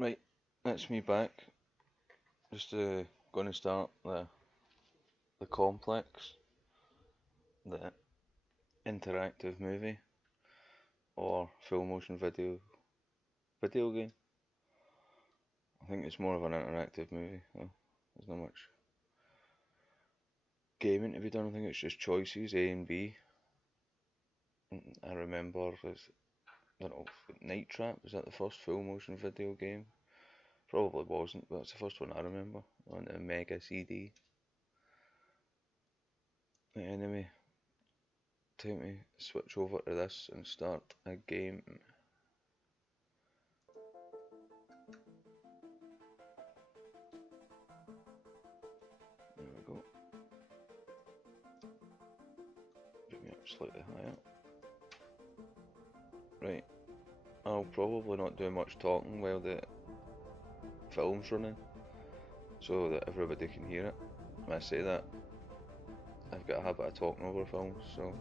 Right, that's me back. Just going to start the complex, the interactive movie or full motion video game. I think it's more of an interactive movie though. There's not much gaming to be done. I think it's just choices A and B. I remember I don't know, Night Trap, was that the first full motion video game? Probably wasn't, but it's the first one I remember on the Mega CD. Anyway, take me switch over to this and start a game. There we go. Bring me up slightly higher. Right, I'll probably not do much talking while the film's running, so that everybody can hear it. When I say that, I've got a habit of talking over films, so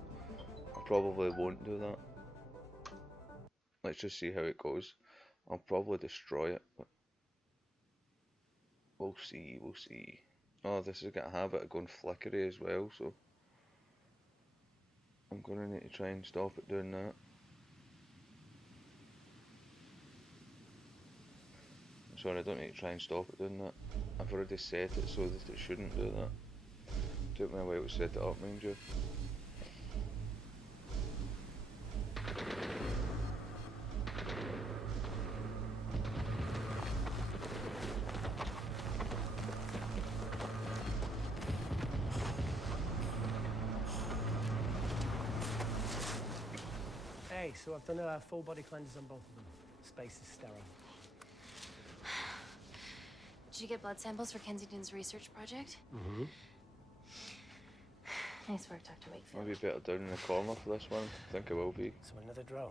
I probably won't do that. Let's just see how it goes. I'll probably destroy it, but we'll see, we'll see. Oh, this has got a habit of going flickery as well, so I'm gonna need to try and stop it doing that. Sorry, I don't need to try and stop it doing that. I've already set it so that it shouldn't do that. Took me a while to set it up, mind you. Hey, so I've done a full body cleanse on both of them. Space is sterile. Did you get blood samples for Kensington's research project? Mm-hmm. Nice work, Dr. Wakefield. Maybe better down in the corner for this one. I think I will be. So another drone.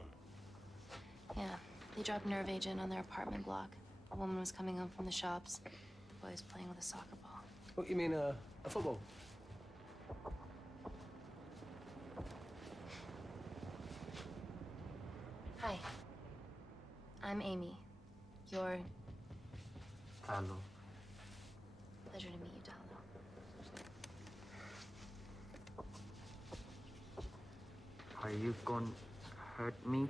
Yeah, they dropped nerve agent on their apartment block. A woman was coming home from the shops. The boy was playing with a soccer ball. What, you mean a football? Hi. I'm Amy. You're... Hello. Pleasure to meet you, Talo. Are you gonna hurt me?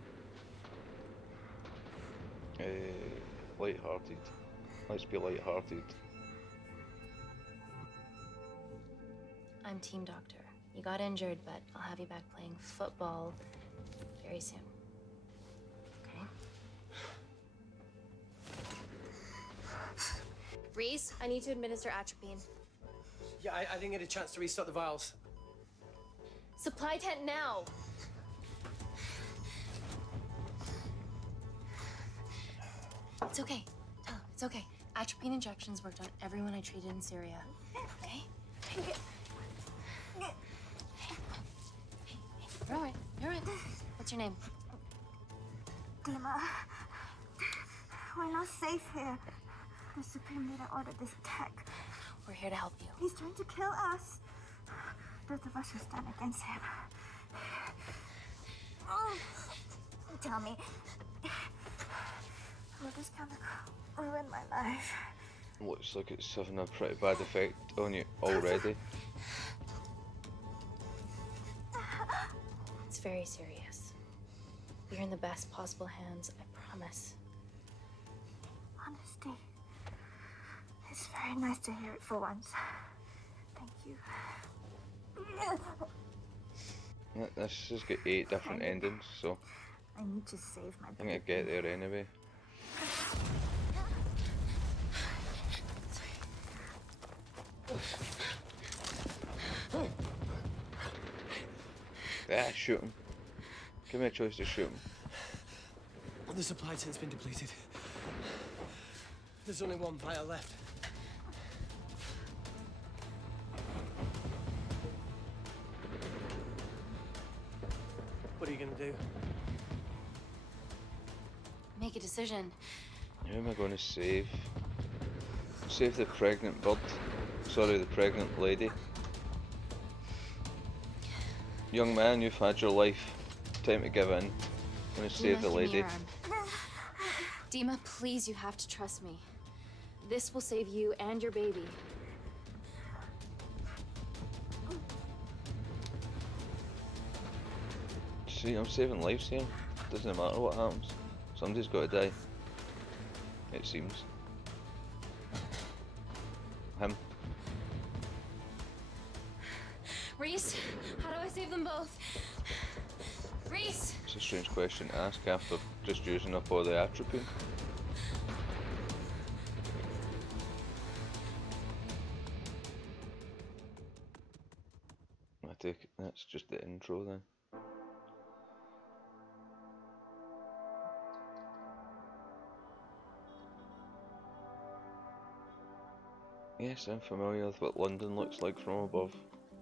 Light-hearted. Let's be light-hearted. I'm team doctor. You got injured, but I'll have you back playing football very soon. Okay? Reese, I need to administer atropine. Yeah, I didn't get a chance to restock the vials. Supply tent now! It's okay. Tell him, it's okay. Atropine injections worked on everyone I treated in Syria. Okay? Hey, you're all right. You're all right. What's your name? Dima, we're not safe here. The Supreme Leader ordered this attack. We're here to help you. He's trying to kill us. Both of us will stand against him. Oh, tell me, will this chemical ruin my life? Looks like it's having a pretty bad effect on you already. It's very serious. You're in the best possible hands, I promise. Honesty. It's very nice to hear it for once. Thank you. This has got 8 different endings, so I need to save my I think I get there anyway. Ah, shoot him. Give me a choice to shoot him. The supply tent's been depleted. There's only one vial left. What are you gonna do? Make a decision. Who am I going to save? Save the pregnant bird. Sorry, the pregnant lady. Young man, you've had your life. Time to give in. I'm going to save the lady. Dima, please, you have to trust me. This will save you and your baby. See, I'm saving lives here. Doesn't matter what happens. Somebody's got to die. It seems. Him. Reese, how do I save them both? Reese! It's a strange question to ask after just using up all the atropine. I take it that's just the intro then. Yes, I'm familiar with what London looks like from above.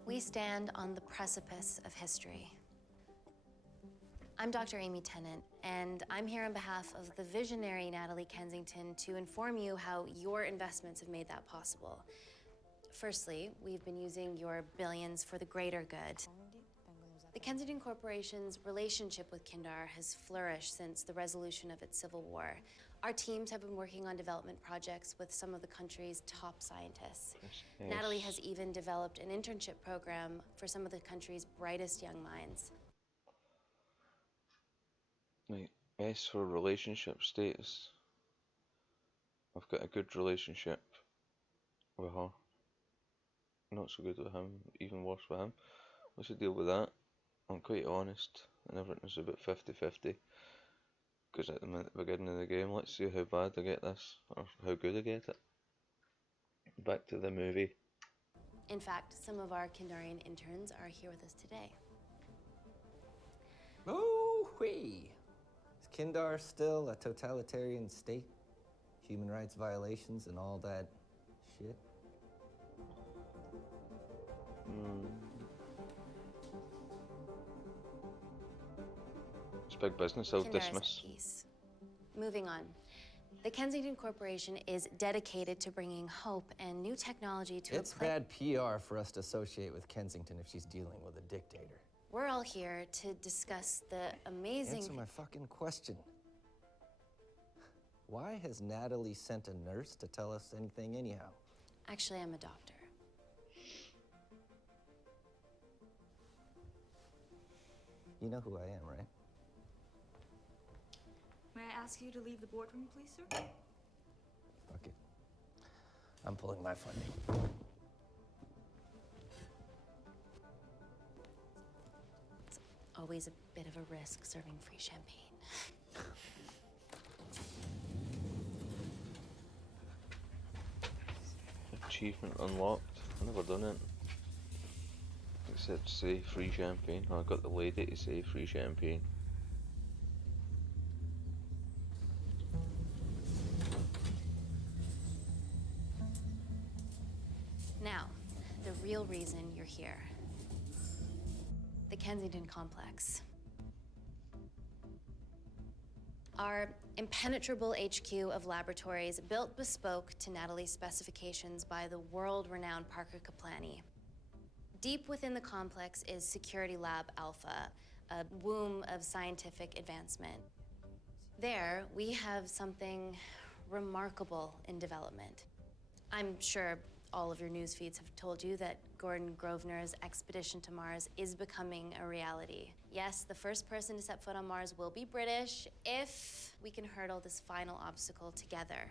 We stand on the precipice of history. I'm Dr. Amy Tennant, and I'm here on behalf of the visionary Natalie Kensington to inform you how your investments have made that possible. Firstly, we've been using your billions for the greater good. The Kensington Corporation's relationship with Kindar has flourished since the resolution of its civil war. Our teams have been working on development projects with some of the country's top scientists. Yes. Natalie has even developed an internship program for some of the country's brightest young minds. Right, S for relationship status. I've got a good relationship with her. Not so good with him, even worse with him. What's the deal with that? I'm quite honest, and everything's about 50-50. Because at the beginning of the game, let's see how bad I get this, or how good I get it. Back to the movie. In fact, some of our Kindarian interns are here with us today. Ooh-wee! Is Kindar still a totalitarian state? Human rights violations and all that shit? It's big business, I'll Kindar is at dismiss. peace. Moving on. The Kensington Corporation is dedicated to bringing hope and new technology to It's bad PR for us to associate with Kensington if she's dealing with a dictator. We're all here to discuss the amazing... Answer my fucking question. Why has Natalie sent a nurse to tell us anything anyhow? Actually, I'm a doctor. You know who I am, right? May I ask you to leave the boardroom, please, sir? Fuck it. I'm pulling my funding. Always a bit of a risk serving free champagne. Achievement unlocked. I've never done it. Except say free champagne. Oh, I got the lady to say free champagne. Now, the real reason you're here. The Kensington Complex. Our impenetrable HQ of laboratories built bespoke to Natalie's specifications by the world-renowned Parker Kaplani. Deep within the complex is Security Lab Alpha, a womb of scientific advancement. There, we have something remarkable in development. I'm sure all of your news feeds have told you that Gordon Grosvenor's expedition to Mars is becoming a reality. Yes, the first person to set foot on Mars will be British if we can hurdle this final obstacle together.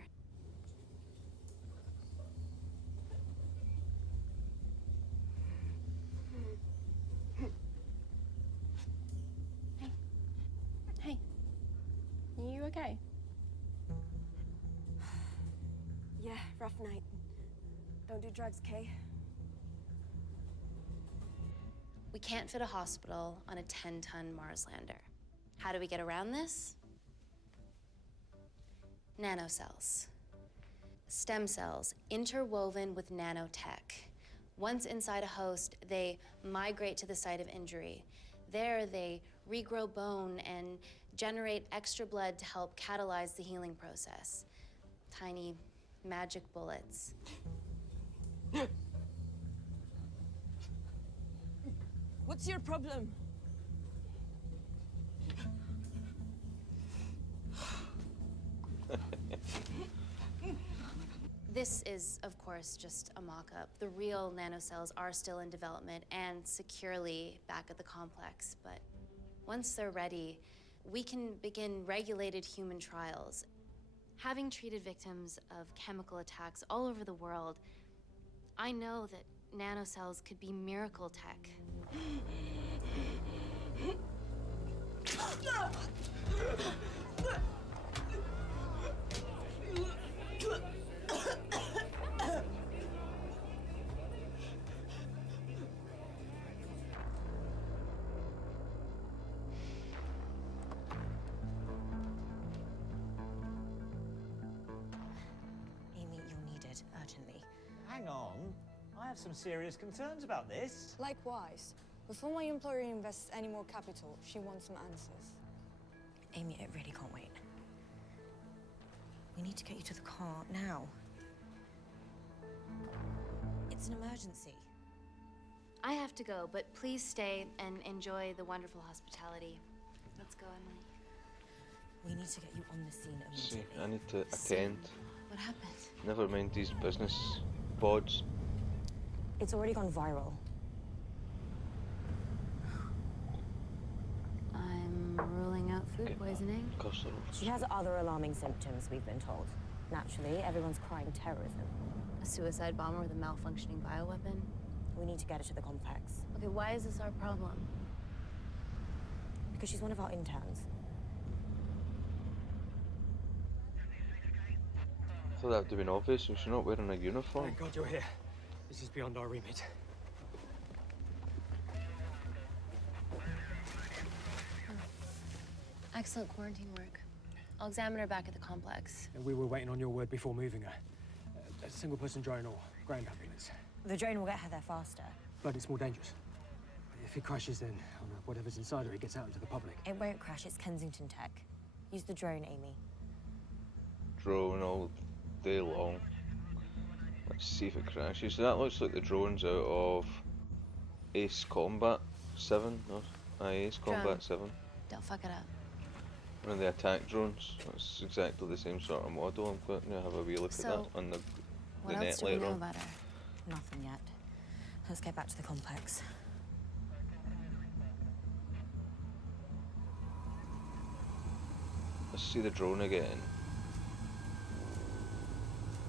Hey, are you okay? Yeah, rough night. Don't do drugs, Kay? We can't fit a hospital on a 10-ton Mars lander. How do we get around this? Nanocells. Stem cells interwoven with nanotech. Once inside a host, they migrate to the site of injury. There, they regrow bone and generate extra blood to help catalyze the healing process. Tiny magic bullets. What's your problem? This is, of course, just a mock-up. The real nanocells are still in development and securely back at the complex, but once they're ready, we can begin regulated human trials. Having treated victims of chemical attacks all over the world, I know that nanocells could be miracle tech. Amy, you'll need it urgently. Hang on. I have some serious concerns about this. Likewise. Before my employer invests any more capital, she wants some answers. Amy, it really can't wait. We need to get you to the car now. It's an emergency. I have to go, but please stay and enjoy the wonderful hospitality. Let's go, Emily. We need to get you on the scene See, immediately. I need to attend. What happened? Never mind these business pods. It's already gone viral. I'm ruling out food poisoning. Customer. She has other alarming symptoms, we've been told. Naturally, everyone's crying terrorism. A suicide bomber with a malfunctioning bioweapon? We need to get her to the complex. Okay, why is this our problem? Because she's one of our interns. I thought that would have been obvious, since you're not wearing a uniform. Thank God you're here. This is beyond our remit. Excellent quarantine work. I'll examine her back at the complex. And we were waiting on your word before moving her. A single-person drone or ground ambulance. The drone will get her there faster. But it's more dangerous. If it crashes, then whatever's inside her, it gets out into the public. It won't crash, it's Kensington tech. Use the drone, Amy. Drone all day long. Let's see if it crashes. That looks like the drones out of Ace Combat 7. No, Ace Combat Drone. 7. Don't fuck it up. One of the attack drones. That's exactly the same sort of model. I'm going to have a wee look at So, that on the What net else do we later know on. about her? Nothing yet. Let's get back to the complex. Let's see the drone again.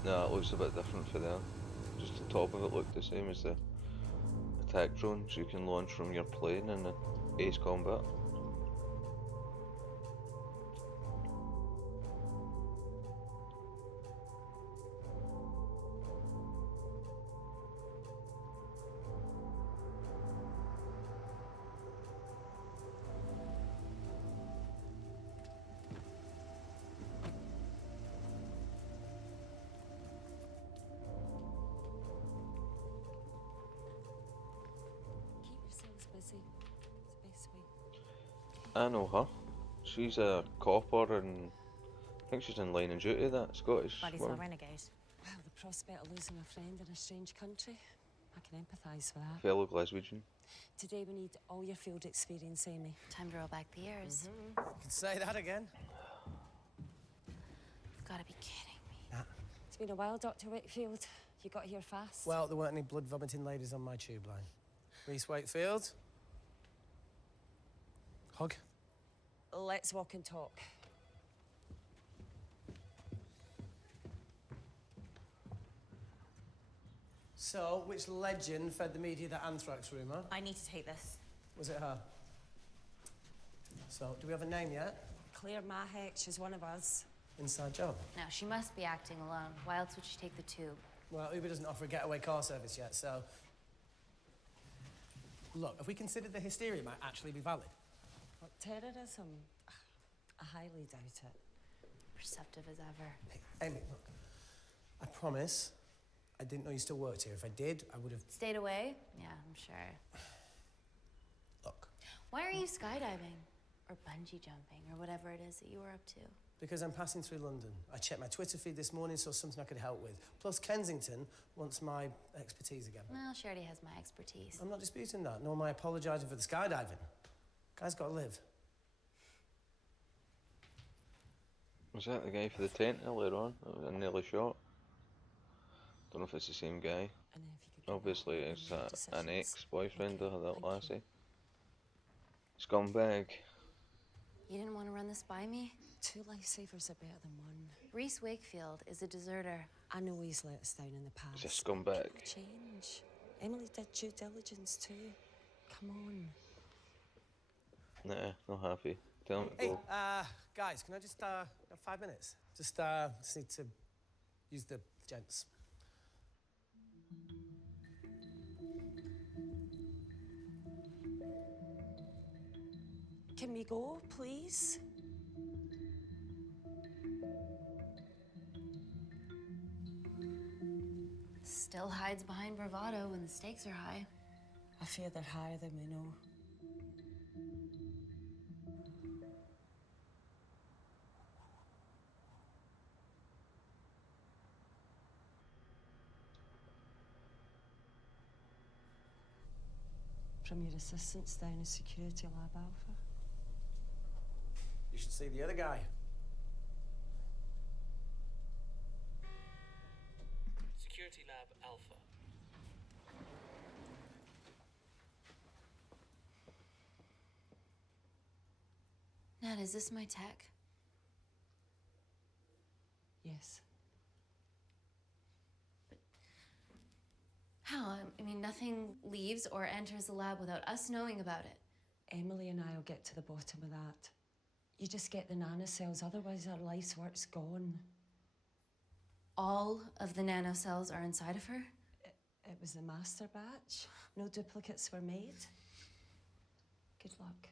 Nah, it looks a bit different for there. Just the top of it looked the same as the attack drones you can launch from your plane in the Ace Combat. Keep yourselves busy. Space week. I know her. She's a copper and I think she's in line of duty, that Scottish Buddy's woman. our renegade. Wow, the prospect of losing a friend in a strange country. I can empathise with that. Fellow Glaswegian. Today we need all your field experience, Amy. Time to roll back the years. You can say that again. You've got to be kidding me. It's been a while, Dr. Wakefield. You got here fast. Well, there weren't any blood-vomiting ladies on my tube line. Reese Wakefield. Hug. Let's walk and talk. So, which legend fed the media that anthrax rumour? I need to take this. Was it her? So, do we have a name yet? Claire Mahek, she's one of us. Inside job. No, she must be acting alone. Why else would she take the tube? Well, Uber doesn't offer a getaway car service yet, so... Look, have we considered the hysteria might actually be valid? What, terrorism? I highly doubt it. Perceptive as ever. Hey, Amy, look. I promise I didn't know you still worked here. If I did, I would have... Stayed away? Yeah, I'm sure. Look, Why are you skydiving? Or bungee jumping, or whatever it is that you were up to? because I'm passing through London. I checked my Twitter feed this morning, saw something I could help with. Plus, Kensington wants my expertise again. Well, she already has my expertise. I'm not disputing that, nor am I apologising for the skydiving. Guy's got to live. Was that the guy for the tent earlier on? I nearly shot. Don't know if it's the same guy. And then if you could Obviously, make it's your an decisions. ex-boyfriend Okay, of that thank you. lassie. Scumbag. You didn't want to run this by me? 2 lifesavers are better than 1. Reese Wakefield is a deserter. I know he's let us down in the past. He's a but scumbag. people change. Emily did due diligence too. Come on. Nah, not happy. Tell him to Hey, go. guys, can I just have 5 minutes? Just need to use the gents. Can we go, please? Still hides behind bravado when the stakes are high. I fear they're higher than we know. From your assistants down in Security Lab Alpha. You should see the other guy. Security Lab Alpha. Nat, is this my tech? Yes. How? I mean, nothing leaves or enters the lab without us knowing about it. Emily and I will get to the bottom of that. You just get the nanocells, otherwise our life's work's gone. All of the nanocells are inside of her? It was the master batch. No duplicates were made. Good luck.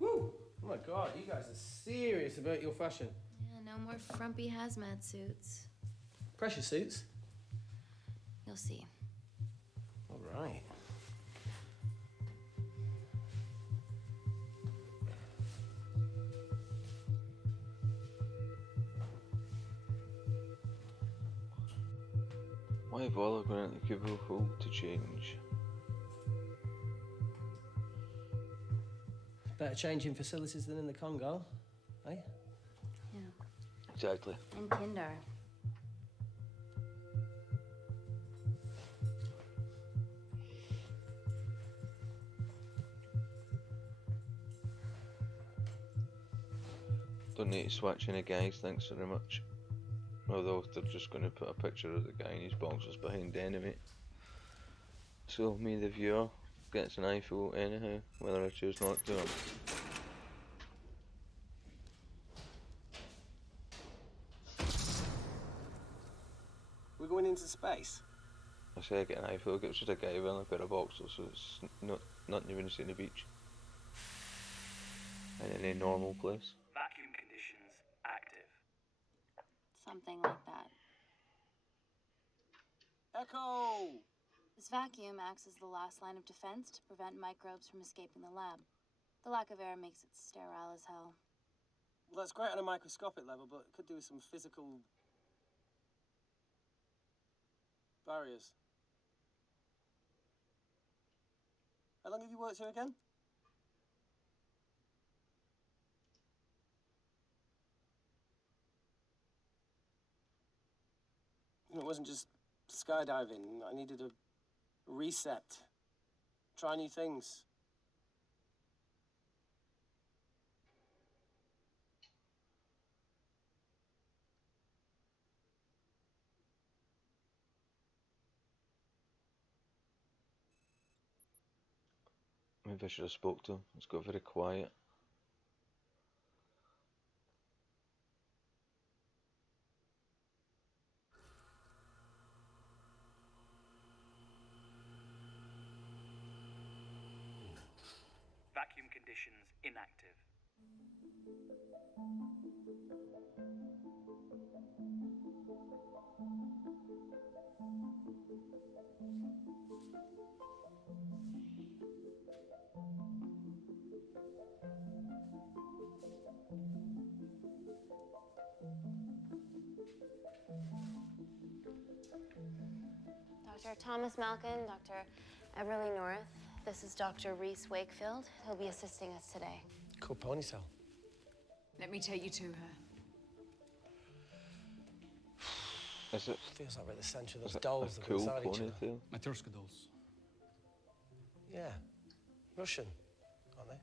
Woo! Oh my God, you guys are serious about your fashion. Yeah, no more frumpy hazmat suits. Pressure suits? You'll see. All right. Why bother going into the cubicle to change? Better changing facilities than in the Congo, eh? Yeah. Exactly. And Kindar. Don't need to switch any guys, thanks very much. Although they're just going to put a picture of the guy in his boxers behind the enemy. So me, the viewer, gets an eyeful anyhow, whether I choose not to. We're going into space. I say I get an eyeful, it's just a guy wearing a pair of boxers, so it's not even seeing the beach. In any normal place. Vacuum conditions active. Something like that. Echo! This vacuum acts as the last line of defense to prevent microbes from escaping the lab. The lack of air makes it sterile as hell. Well, that's great on a microscopic level, but it could do with some physical barriers. How long have you worked here again? You know, it wasn't just skydiving. I needed a reset. Try new things. Maybe I should have spoke to him. It's got very quiet. Vacuum conditions inactive. Doctor, Dr. Thomas Malkin, Dr. Everly North. This is Dr. Reese Wakefield. He'll be assisting us today. Cool ponytail. Let me take you to her. Is it? Feels like we're at the centre of Is those it dolls a that cool go inside each other. ponytail? Matryoshka dolls. Yeah. Russian, aren't they?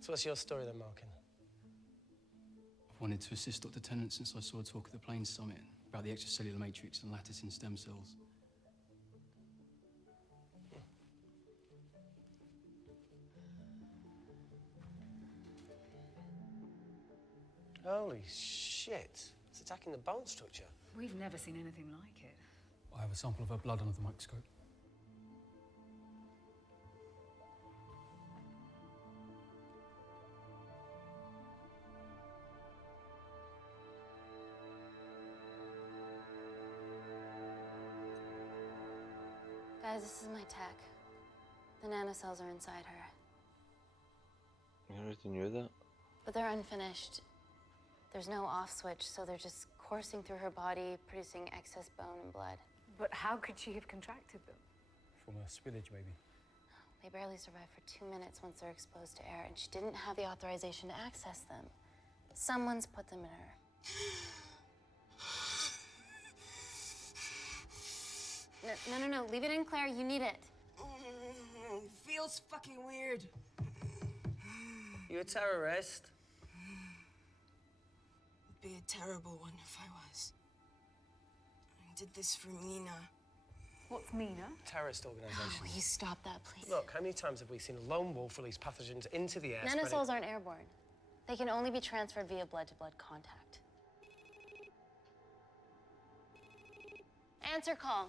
So what's your story then, Malkin? I've wanted to assist Dr. Tennant since I saw a talk at the Plains Summit about the extracellular matrix and lattice in stem cells. Holy shit. It's attacking the bone structure. We've never seen anything like it. I have a sample of her blood under the microscope. Guys, this is my tech. The nanocells are inside her. I already knew that. But they're unfinished. There's no off switch, so they're just coursing through her body, producing excess bone and blood. But how could she have contracted them? From a spillage, maybe. They barely survive for 2 minutes once they're exposed to air, and she didn't have the authorization to access them. Someone's put them in her. No, leave it in, Claire. You need it. Feels fucking weird. You a terrorist? Would be a terrible one if I was. I did this for Mina. What's Mina? Terrorist organisation. Will you stop that, please? Look, how many times have we seen a lone wolf release pathogens into the air? Nanocells aren't airborne. They can only be transferred via blood-to-blood contact. Answer call.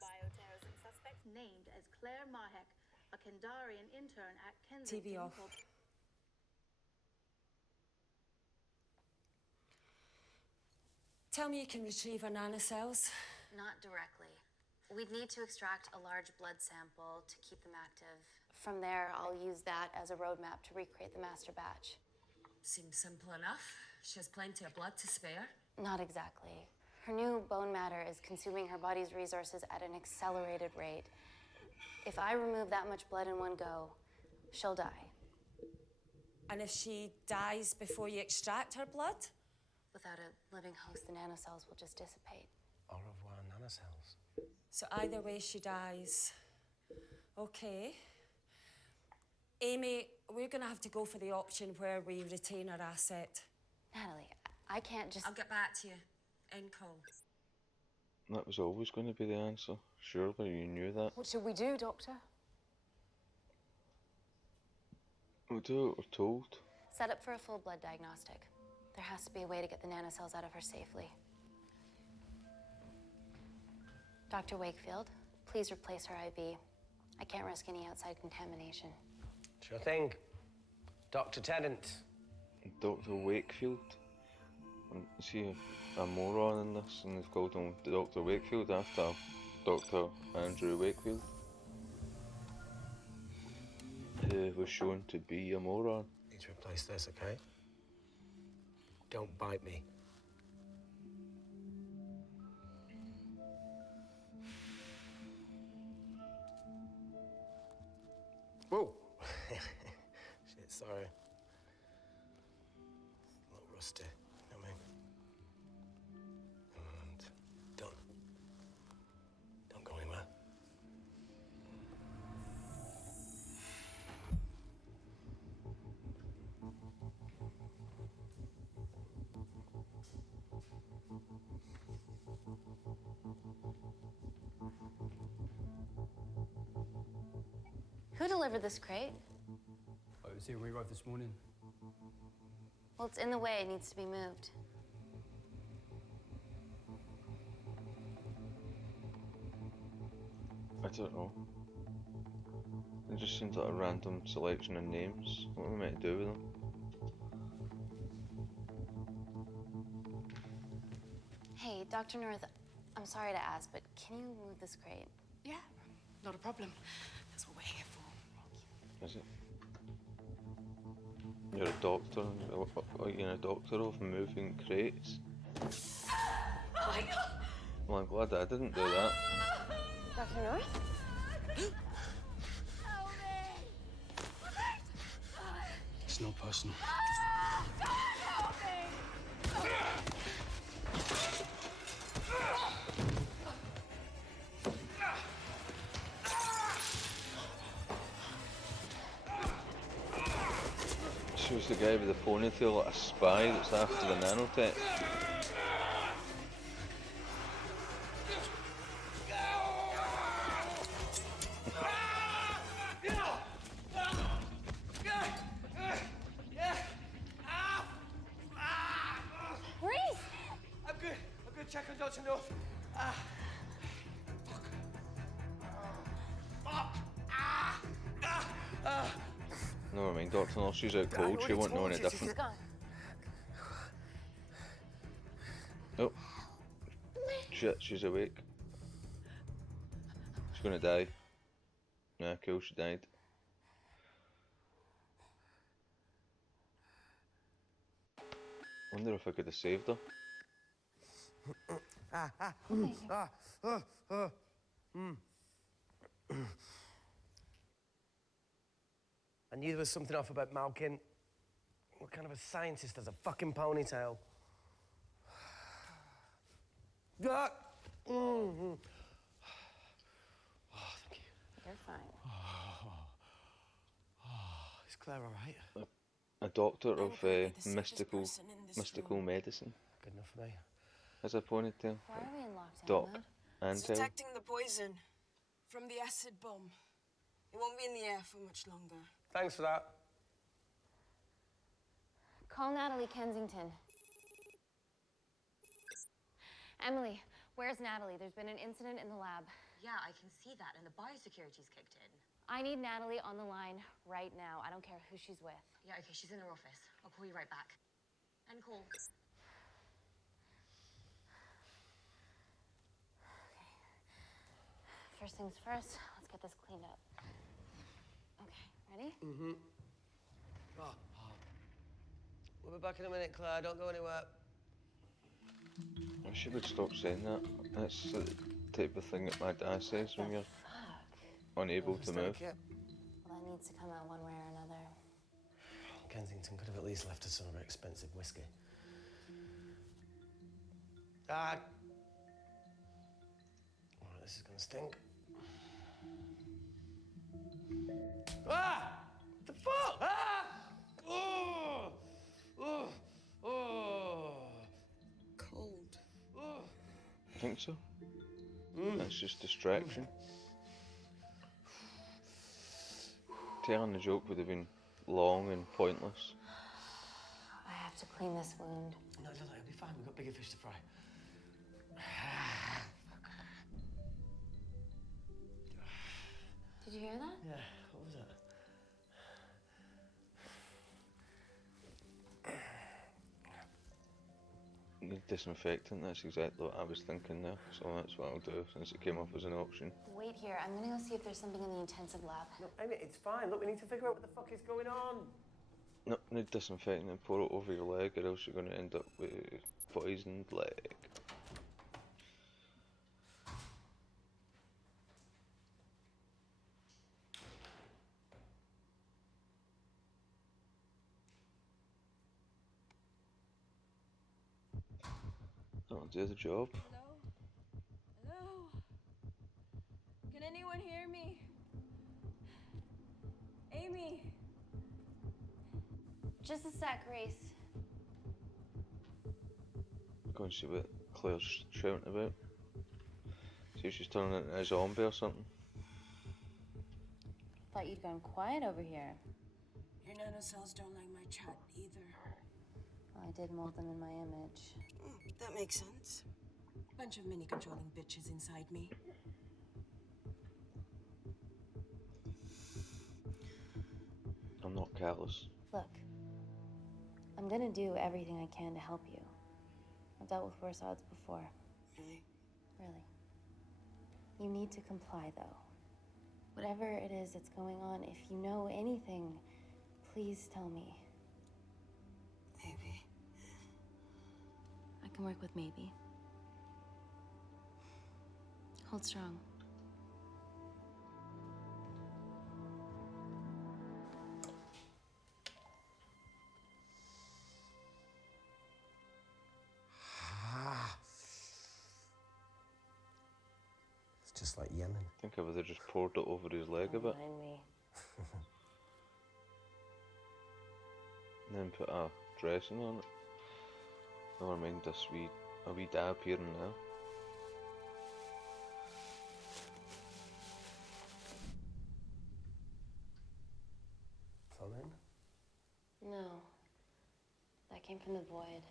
Bioterrorism suspect named as Claire Mahek, a Kandarian intern at Kensington. TV off. Tell me you can retrieve her nanocells. Not directly. We'd need to extract a large blood sample to keep them active. From there, I'll use that as a roadmap to recreate the master batch. Seems simple enough. She has plenty of blood to spare. Not exactly. Her new bone matter is consuming her body's resources at an accelerated rate. If I remove that much blood in one go, she'll die. And if she dies before you extract her blood? Without a living host, the nanocells will just dissipate. Au revoir, nanocells. So either way, she dies. Okay. Amy, we're gonna have to go for the option where we retain our asset. Natalie, I can't just... I'll get back to you. End call. That was always going to be the answer. Surely you knew that. What should we do, Doctor? We'll do what we're told. Set up for a full blood diagnostic. There has to be a way to get the nanocells out of her safely. Dr. Wakefield, please replace her IV. I can't risk any outside contamination. Sure thing. Dr. Tennant. Dr. Wakefield? Is he a moron in this? And they've called him Dr. Wakefield after Dr. Andrew Wakefield, who was shown to be a moron. Need to replace this, okay? Don't bite me. Whoa! Shit, sorry. A little rusty, you know what I mean? And don't go anywhere. Who delivered this crate? I was here when we arrived this morning. Well, it's in the way. It needs to be moved. I don't know. It just seems like a random selection of names. What are we meant to do with them? Hey, Dr. North, I'm sorry to ask, but can you move this crate? Yeah, not a problem. That's what we're here for. Is it? You're a doctor. What are you a doctor of moving crates? Oh my God! Well, I'm glad that I didn't do that. Dr. North? It's not personal. She was the guy with the ponytail, like a spy that's after the nanotech. Reese! I'm good. Check on Dr. North. Never mind, Dr. North, she's out cold, she won't know any different. Oh. Shit, she's awake. She's gonna die. Yeah, cool, she died. Wonder if I could have saved her. I knew there was something off about Malkin. What kind of a scientist has a fucking ponytail? Ah! Oh, thank you. You're fine. Is Claire all right? A doctor of mystical medicine. Good enough for me. Has a ponytail. Why are we in lockdown Doc. mode? It's Antel. detecting the poison from the acid bomb. It won't be in the air for much longer. Thanks for that. Call Natalie Kensington. Emily, where's Natalie? There's been an incident in the lab. Yeah, I can see that, and the biosecurity's kicked in. I need Natalie on the line right now. I don't care who she's with. Yeah, okay, she's in her office. I'll call you right back. End call. First things first, let's get this cleaned up. Okay, ready? Mm-hmm. We'll be back in a minute, Claire. Don't go anywhere. I wish you would stop saying that. That's the type of thing that my dad says when you're unable to move. Well, that needs to come out one way or another. Kensington could have at least left us some of her expensive whiskey. Ah! Oh, this is gonna stink. Ah! The fuck? Ah! Oh! Oh! Oh! Cold. Oh! I think so. That's just distraction. Telling the joke would have been long and pointless. I have to clean this wound. No, it'll be fine. We've got bigger fish to fry. Did you hear that? Yeah, what was that? Need disinfectant, that's exactly what I was thinking there. So that's what I'll do since it came up as an option. Wait here. I'm gonna go see if there's something in the intensive lab. No, Amy, it's fine. Look, we need to figure out what the fuck is going on. No, need disinfectant and pour it over your leg or else you're going to end up with poisoned leg. That'll do the job. Hello? Hello? Can anyone hear me? Amy? Just a sec, Grace. Go and see what Claire's shouting about. See if she's turning into a zombie or something. Thought you'd gone quiet over here. Your nanocells don't like my chat either. Well, I did mold them in my image. That makes sense. Bunch of mini-controlling bitches inside me. I'm not callous. Look, I'm gonna do everything I can to help you. I've dealt with worse odds before. Really? Really. You need to comply, though. Whatever it is that's going on, if you know anything, please tell me. Maybe. I can work with maybe. Hold strong. It's just like Yemen. I think I would have just poured it over his leg a bit. Mind me. And then put a dressing on it. Never mind a wee dab here and there. Plumbing? No. That came from the void.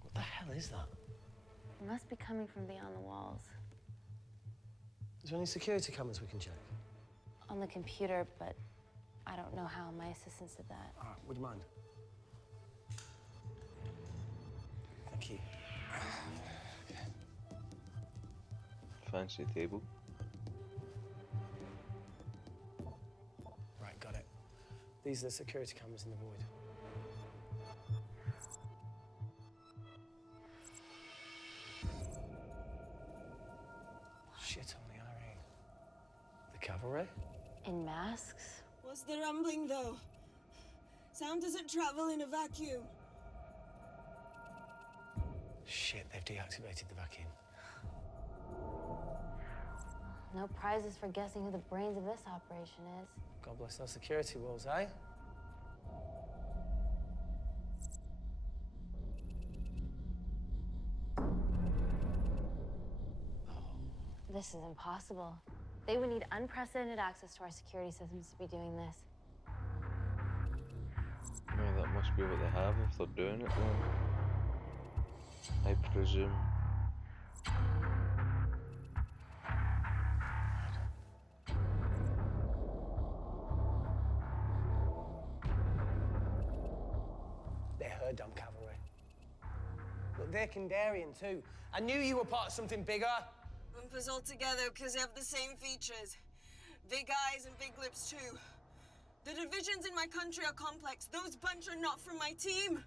What the hell is that? It must be coming from beyond the walls. Is there any security cameras we can check? On the computer, but I don't know how. My assistants did that. All right, would you mind? Thank you. Fancy table. Right, got it. These are the security cameras in the void. Shit on the IRA. The cavalry? In masks? What's the rumbling, though? Sound doesn't travel in a vacuum. Shit, they've deactivated the vacuum. No prizes for guessing who the brains of this operation is. God bless those security walls, eh? This is impossible. They would need unprecedented access to our security systems to be doing this. Well, that must be what they have if they're doing it then. I presume. They're her dumb cavalry. Look, they're Kandarian too. I knew you were part of something bigger. Lumpers all together because they have the same features. Big eyes and big lips, too. The divisions in my country are complex. Those bunch are not from my team.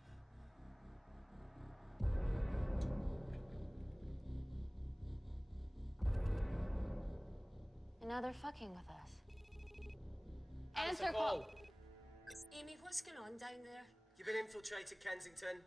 And now they're fucking with us. Answer call. Amy, what's going on down there? You've been infiltrated, Kensington.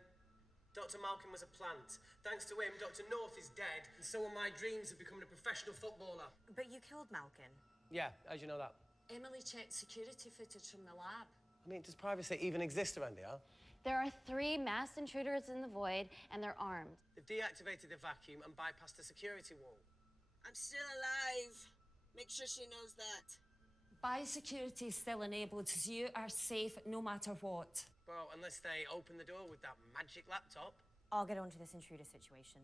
Dr. Malcolm was a plant. Thanks to him, Dr. North is dead, and so are my dreams of becoming a professional footballer. But you killed Malkin. Yeah, how'd you know that? Emily checked security footage from the lab. I mean, does privacy even exist around here? There are 3 masked intruders in the void, and they're armed. They've deactivated the vacuum and bypassed the security wall. I'm still alive. Make sure she knows that. Biosecurity is still enabled, so you are safe no matter what. Well, unless they open the door with that magic laptop. I'll get onto this intruder situation.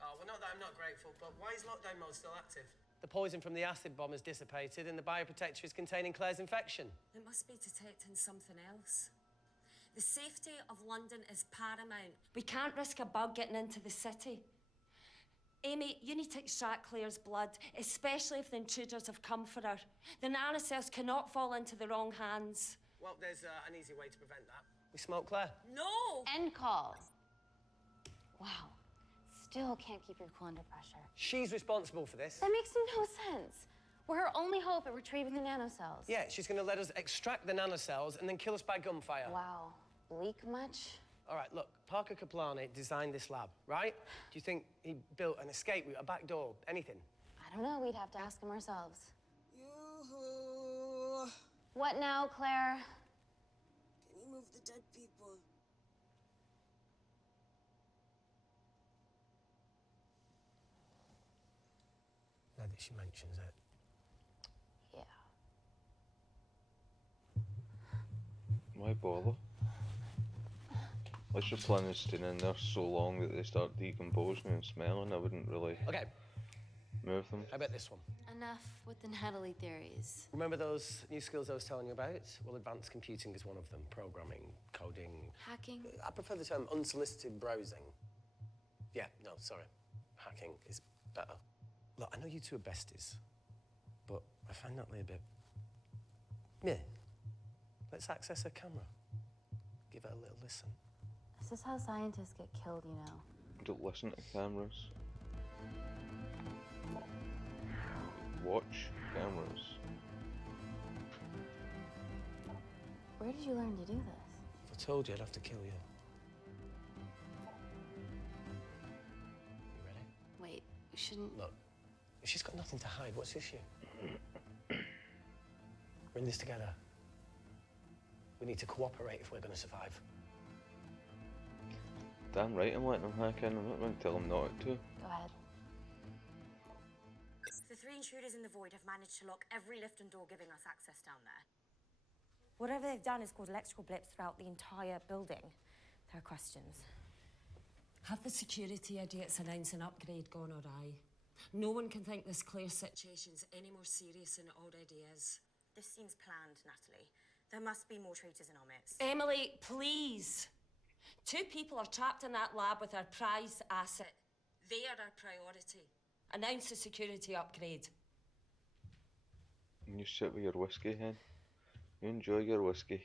Oh, well, not that I'm not grateful, but why is lockdown mode still active? The poison from the acid bomb has dissipated and the bioprotector is containing Claire's infection. It must be detecting something else. The safety of London is paramount. We can't risk a bug getting into the city. Amy, you need to extract Claire's blood, especially if the intruders have come for her. The nanocells cannot fall into the wrong hands. Well, there's an easy way to prevent that. We smoke Claire. No! End call. Wow. Still can't keep your cool under pressure. She's responsible for this. That makes no sense. We're her only hope at retrieving the nanocells. Yeah, she's going to let us extract the nanocells and then kill us by gunfire. Wow. Bleak much? All right, look, Parker Kaplani designed this lab, right? Do you think he built an escape route, a back door, anything? I don't know. We'd have to ask him ourselves. Yoo-hoo. What now, Claire? Can you move the dead people? Now that she mentions it. Yeah. Why bother? Let's just plan on staying in there so long that they start decomposing and smelling. I wouldn't really Okay, move them. how about this one? A enough with the Natalie theories. Remember those new skills I was telling you about? Well, advanced computing is one of them. Programming, coding. Hacking? I prefer the term unsolicited browsing. Yeah, no, sorry. Hacking is better. Look, I know you two are besties, but I find Natalie a bit... Yeah. Let's access her camera. Give her a little listen. Is this how scientists get killed, you know? Don't listen to cameras. Watch cameras. Where did you learn to do this? If I told you, I'd have to kill you. You ready? Wait, we shouldn't... Look, if she's got nothing to hide, what's the issue? We're in this together. We need to cooperate if we're going to survive. Damn right I'm letting them hack in. I'm not going to tell them not to. Go ahead. The 3 intruders in the void have managed to lock every lift and door giving us access down there. Whatever they've done has caused electrical blips throughout the entire building. There are questions. Have the security idiots announced an upgrade gone awry? No one can think this Claire situation's any more serious than it already is. This seems planned, Natalie. There must be more traitors in our midst. Emily, please. 2 people are trapped in that lab with our prized asset. They are our priority. Announce a security upgrade. You sit with your whiskey, hen. You enjoy your whiskey.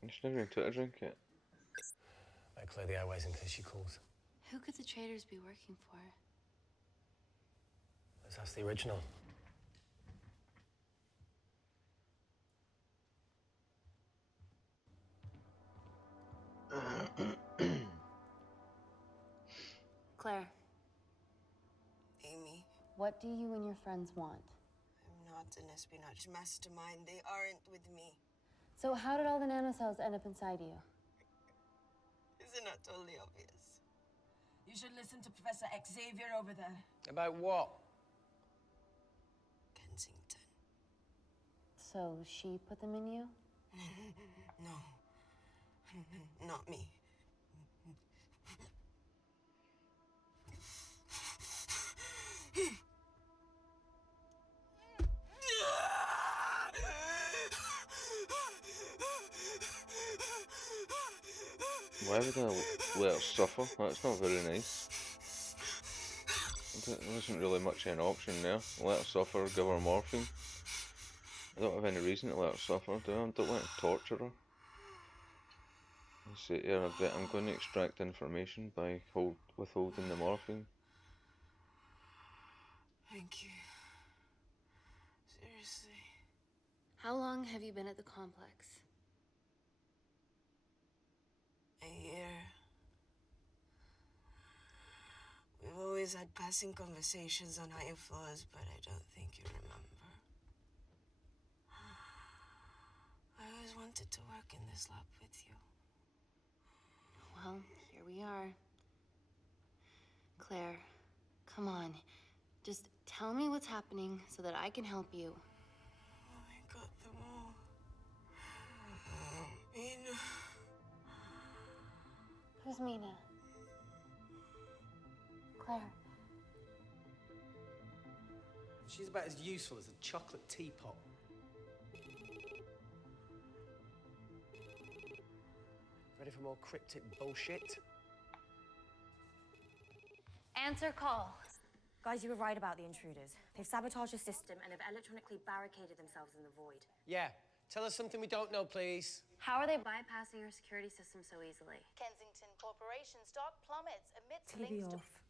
I'm just never going to drink it. Better clear the airways in case she calls. Who could the traitors be working for? Let's ask the original. Claire, Amy, what do you and your friends want? I'm not an espionage mastermind. They aren't with me. So how did all the nanocells end up inside you? Isn't that totally obvious? You should listen to Professor Xavier over there. About what? Kensington. So she put them in you? No. Not me. Why would I let her suffer? That's not very nice. There wasn't really much of an option there. Let her suffer, give her morphine. I don't have any reason to let her suffer, do I? I don't want to torture her. I say to her, I bet I'm going to extract information by withholding the morphine. Thank you. Seriously. How long have you been at the complex? A year. We've always had passing conversations on higher floors, but I don't think you remember. I always wanted to work in this lab with you. Well, here we are. Claire, come on. Just tell me what's happening so that I can help you. I got them all. Mina. Who's Mina? Claire. She's about as useful as a chocolate teapot. Ready for more cryptic bullshit? Answer call. Guys, you were right about the intruders. They've sabotaged the system and have electronically barricaded themselves in the void. Yeah. Tell us something we don't know, please. How are they bypassing our security system so easily? Kensington Corporation's stock plummets amidst TV links to... off.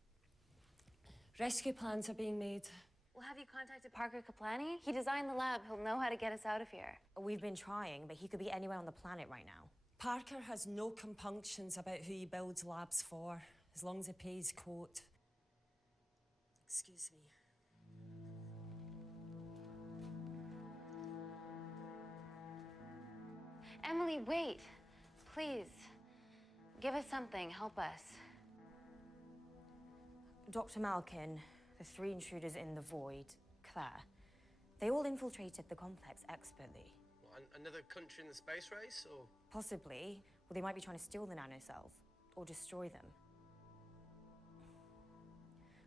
Rescue plans are being made. Well, have you contacted Parker Kaplani? He designed the lab. He'll know how to get us out of here. We've been trying, but he could be anywhere on the planet right now. Parker has no compunctions about who he builds labs for, as long as he pays quote. Excuse me. Emily, wait. Please. Give us something. Help us. Dr. Malkin, the 3 intruders in the void, Claire, they all infiltrated the complex expertly. What, another country in the space race, or? Possibly. Well, they might be trying to steal the nanocells or destroy them.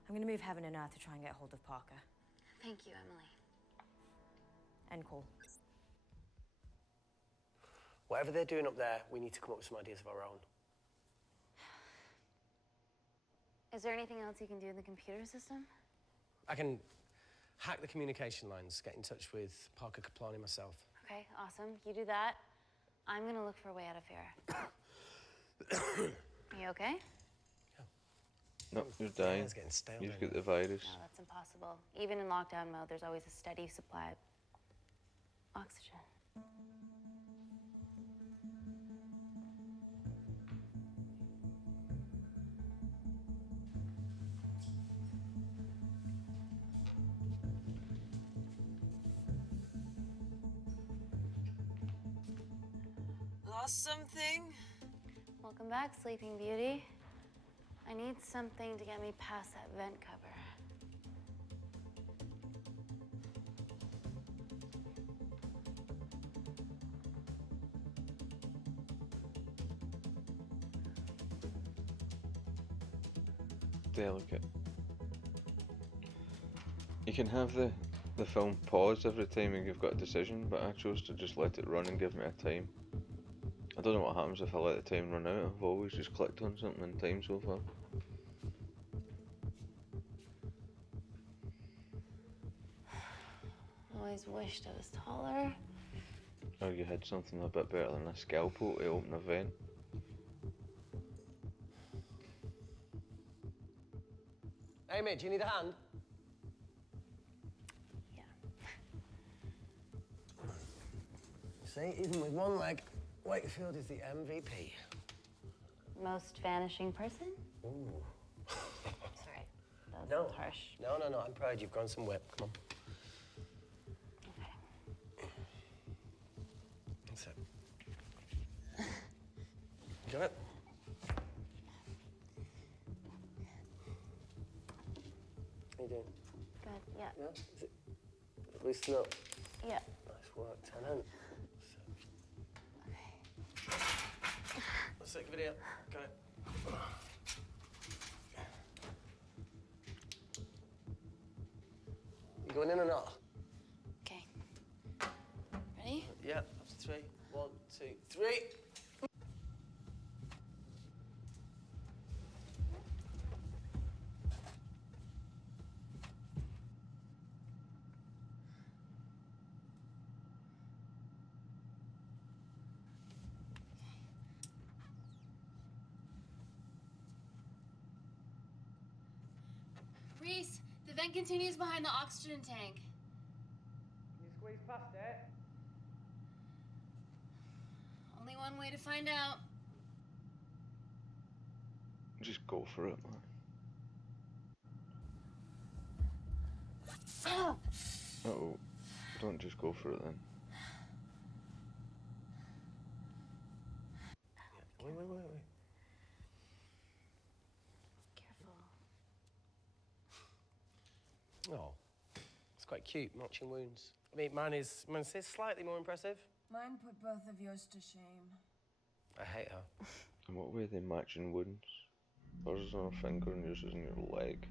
I'm gonna move heaven and earth to try and get hold of Parker. Thank you, Emily. And Cole. Whatever they're doing up there, we need to come up with some ideas of our own. Is there anything else you can do in the computer system? I can hack the communication lines, get in touch with Parker Kaplani myself. Okay, awesome. You do that. I'm gonna look for a way out of here. Are you okay? No, you're dying. It's getting stale. You've got the virus. No, that's impossible. Even in lockdown mode, there's always a steady supply of oxygen. Lost something? Welcome back, Sleeping Beauty. I need something to get me past that vent cover. Delicate. You can have the film pause every time you've got a decision, but I chose to just let it run and give me a time. I don't know what happens if I let the time run out. I've always just clicked on something in time so far. Always wished I was taller. Or you had something a bit better than a scalpel to open a vent. Amy, do you need a hand? Yeah. See, even with one leg, Wakefield is the MVP. Most vanishing person? Ooh. Sorry, that was No. harsh. No, I'm proud you've grown some whip. Come on. Okay. That's it. You got it? How you doing? Good, yeah. Yeah? Is it loosen up? Yeah. Nice work, Tenant. Let's take a video. Got it. You going in or not? Okay. Ready? Yeah, after 3. 1, 2, 3. Reese, the vent continues behind the oxygen tank. Can you squeeze past it? Only one way to find out. Just go for it, man. Uh-oh. Don't just go for it then. Wait. Careful. Oh, it's quite cute, matching wounds. I mean, mine's slightly more impressive. Mine put both of yours to shame. I hate her. In what way are they matching wounds? Hers is on her finger and yours is in your leg.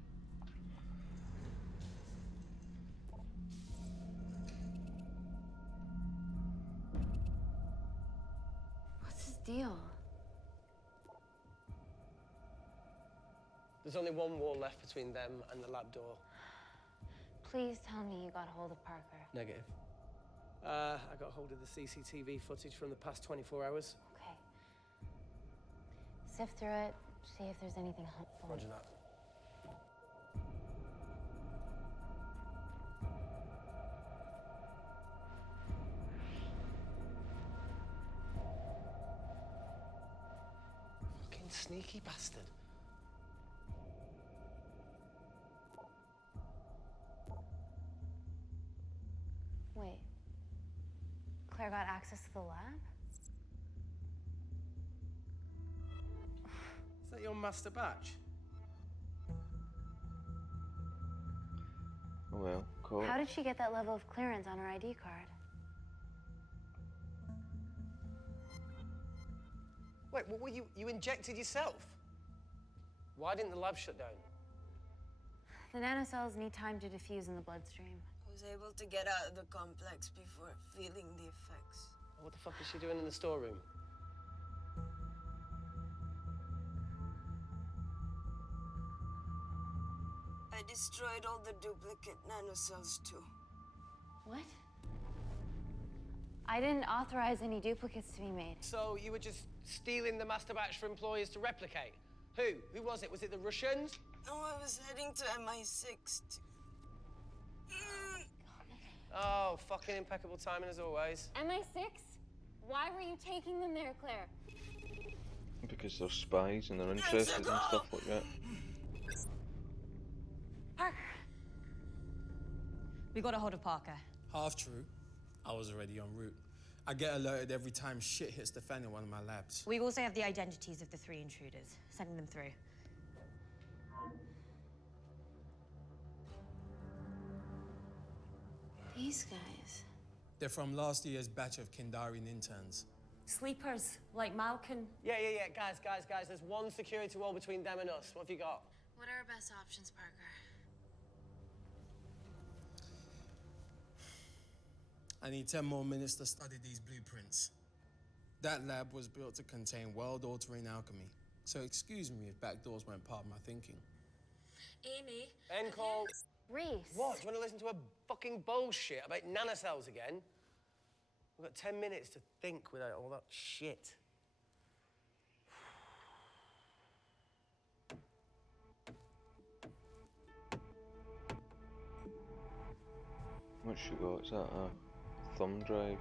What's his deal? There's only one wall left between them and the lab door. Please tell me you got hold of Parker. Negative. I got hold of the CCTV footage from the past 24 hours. Okay. Sift through it, see if there's anything helpful. Roger that. Fucking sneaky bastard. Wait. Claire got access to the lab? Is that your master batch? Oh well, cool. How did she get that level of clearance on her ID card? Wait, what were you injected yourself? Why didn't the lab shut down? The nanocells need time to diffuse in the bloodstream. I was able to get out of the complex before feeling the effects. What the fuck is she doing in the storeroom? I destroyed all the duplicate nanocells too. What? I didn't authorize any duplicates to be made. So you were just stealing the master batch for employers to replicate? Who? Who was it? Was it the Russians? No, I was heading to MI6 Oh, fucking impeccable timing as always. MI6? Why were you taking them there, Claire? Because they're spies and they're interested in stuff like that. Parker. We got a hold of Parker. Half true. I was already en route. I get alerted every time shit hits the fan in one of my labs. We also have the identities of the 3 intruders. Sending them through. These guys. They're from last year's batch of Kendarian interns. Sleepers, like Malkin. Yeah. Guys. There's one security wall between them and us. What have you got? What are our best options, Parker? I need 10 more minutes to study these blueprints. That lab was built to contain world-altering alchemy. So excuse me if backdoors weren't part of my thinking. Amy. End call. Reese. What? Do you want to listen to a fucking bullshit about nanocells again? We've got 10 minutes to think without all that shit. What she got? Is that a thumb drive?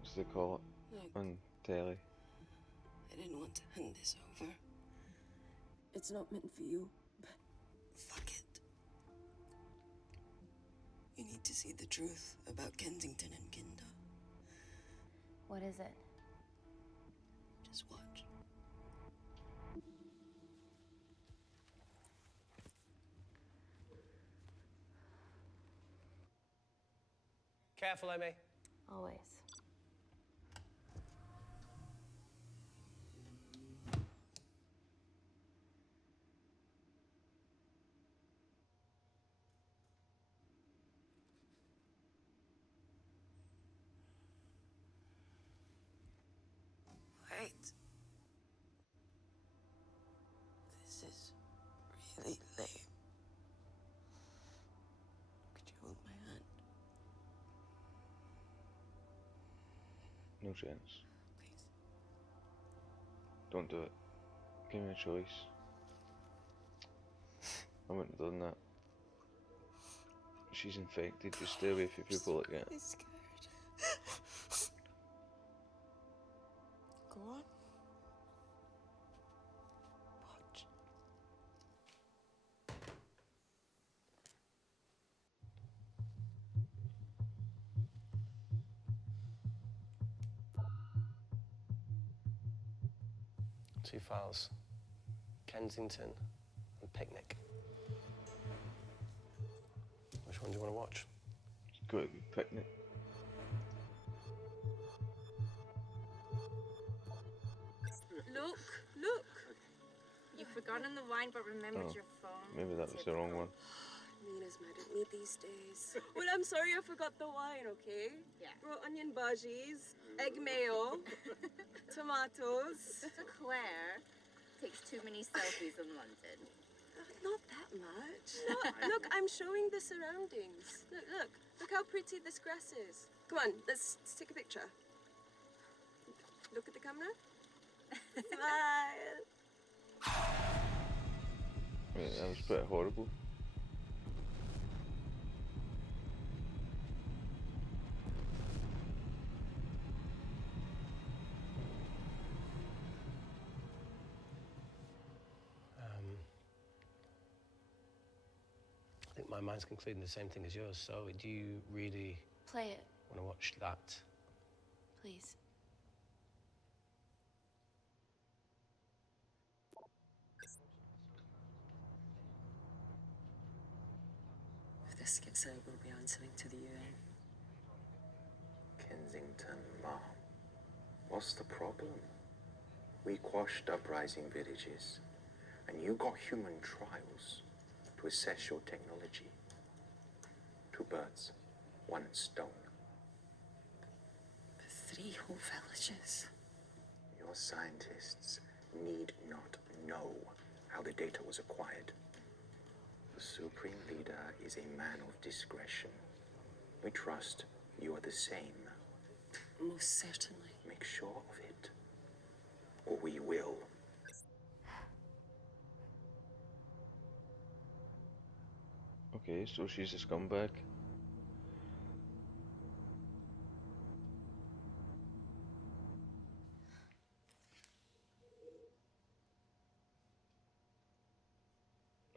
What's they call it Look, on telly? I didn't want to hand this over. It's not meant for you, but fuck it. You need to see the truth about Kensington and Kinda. What is it? Just watch. Careful, Amy. Always. Wait. This is really lame. Could you hold my hand? No chance. Please. Don't do it. Give me a choice. I wouldn't have done that. She's infected. Just stay away from people like that. I'm scared. Go on. Watch. Two files. Kensington and Picnic. Which one do you want to watch? Go to Picnic. Look. You've forgotten the wine, but remembered Oh, your phone. maybe that was the wrong one. Nina's mad at me these days. Well, I'm sorry I forgot the wine, okay? Yeah. Raw onion bhajis, egg mayo, tomatoes. So Claire takes too many selfies in London. Not that much. Look, I'm showing the surroundings. Look how pretty this grass is. Come on, let's take a picture. Look at the camera. Smile. Yeah, that was pretty horrible. I think my mind's concluding the same thing as yours, so do you really Play it, want to watch that? please. If this gets out, we'll be answering to the UN. Kensington, Mom. What's the problem? We quashed uprising villages, and you got human trials to to assess your technology. 2 birds, 1 stone. 3 whole villages. Your scientists need not know how the data was acquired. The Supreme Leader is a man of discretion. We trust you are the same. Most certainly. Make sure of it, or we will. Okay, so she's a scumbag.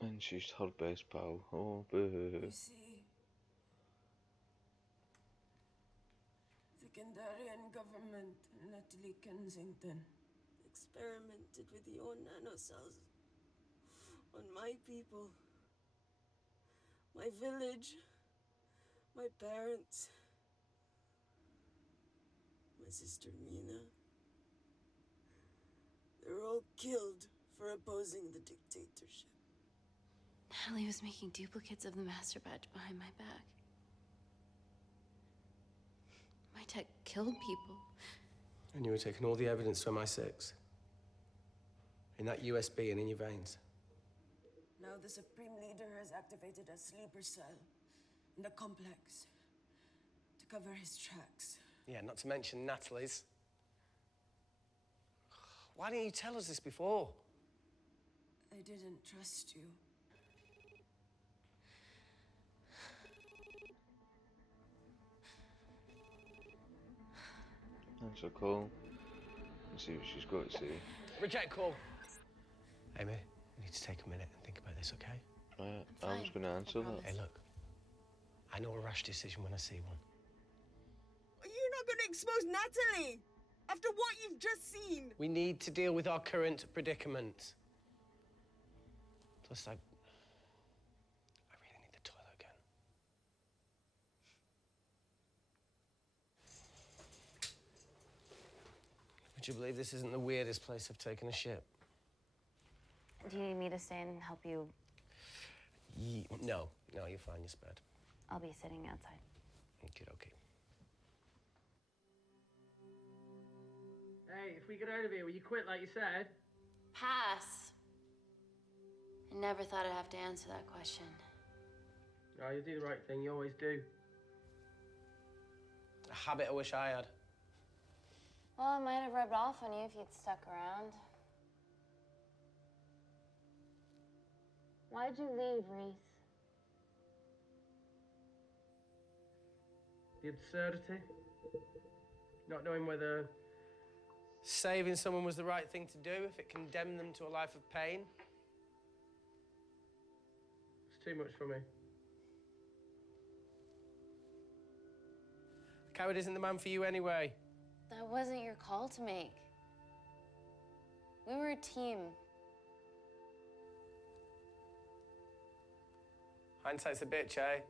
And she's her best pal. Oh, boo. You see, the Kandarian government and Natalie Kensington experimented with your nanocells on my people, my village, my parents, my sister Mina. They were all killed for opposing the dictatorship. Natalie was making duplicates of the master badge behind my back. My tech killed people. And you were taking all the evidence from MI6? In that USB and in your veins? Now the Supreme Leader has activated a sleeper cell in the complex to cover his tracks. Yeah, not to mention Natalie's. Why didn't you tell us this before? I didn't trust you. Answer call. Let's see what she's got to say. Reject call. Amy, we need to take a minute and think about this, okay? I was going to answer that. Hey, look. I know a rash decision when I see one. You're not going to expose Natalie after what you've just seen. We need to deal with our current predicament. Plus, I really need the toilet again. Would you believe this isn't the weirdest place I've taken a shit? Do you need me to stay and help you? No, you're fine, you're spared. I'll be sitting outside. Okay. Hey, if we get out of here, will you quit like you said? Pass. I never thought I'd have to answer that question. Oh, you do the right thing, you always do. A habit I wish I had. Well, it might have rubbed off on you if you'd stuck around. Why'd you leave, Reese? The absurdity. Not knowing whether... Saving someone was the right thing to do if it condemned them to a life of pain. It's too much for me. A coward isn't the man for you anyway. That wasn't your call to make. We were a team. Hindsight's a bitch, eh?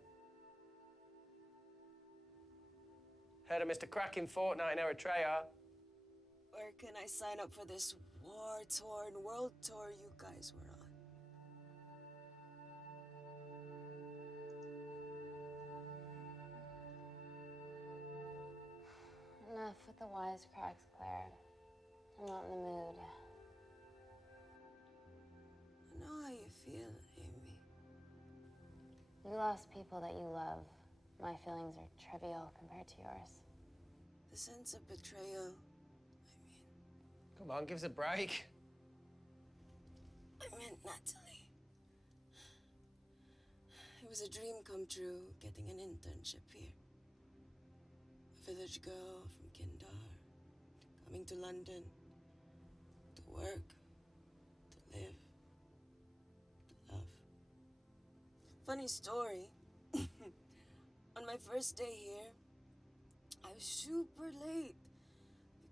Heard of Mr. Cracking Fortnite in Eritrea. Where can I sign up for this war-torn world tour you guys were on? Enough with the wisecracks, Claire. I'm not in the mood. I know how you feel, Amy. You lost people that you love. My feelings are trivial compared to yours. The sense of betrayal. Come on, give us a break. I meant Natalie. It was a dream come true, getting an internship here. A village girl from Kindar, coming to London, to work, to live, to love. Funny story. On my first day here, I was super late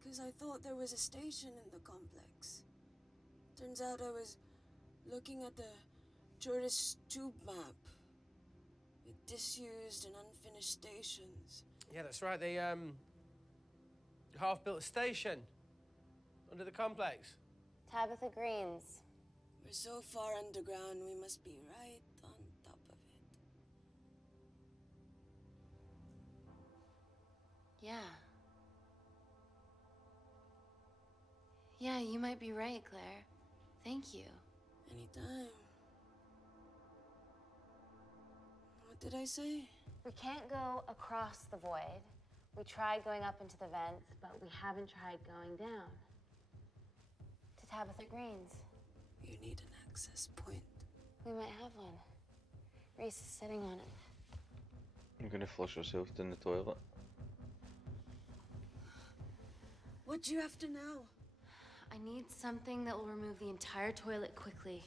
because I thought there was a station in the complex. Turns out I was looking at the tourist tube map with disused and unfinished stations. Yeah, that's right. They half-built station under the complex. Tabitha Greens. We're so far underground, we must be right on Yeah. Yeah, you might be right, Claire. Thank you. Anytime. What did I say? We can't go across the void. We tried going up into the vents, but we haven't tried going down. To Tabitha Green's. You need an access point. We might have one. Reese is sitting on it. I'm gonna flush yourself down the toilet. What do you after now? I need something that will remove the entire toilet quickly.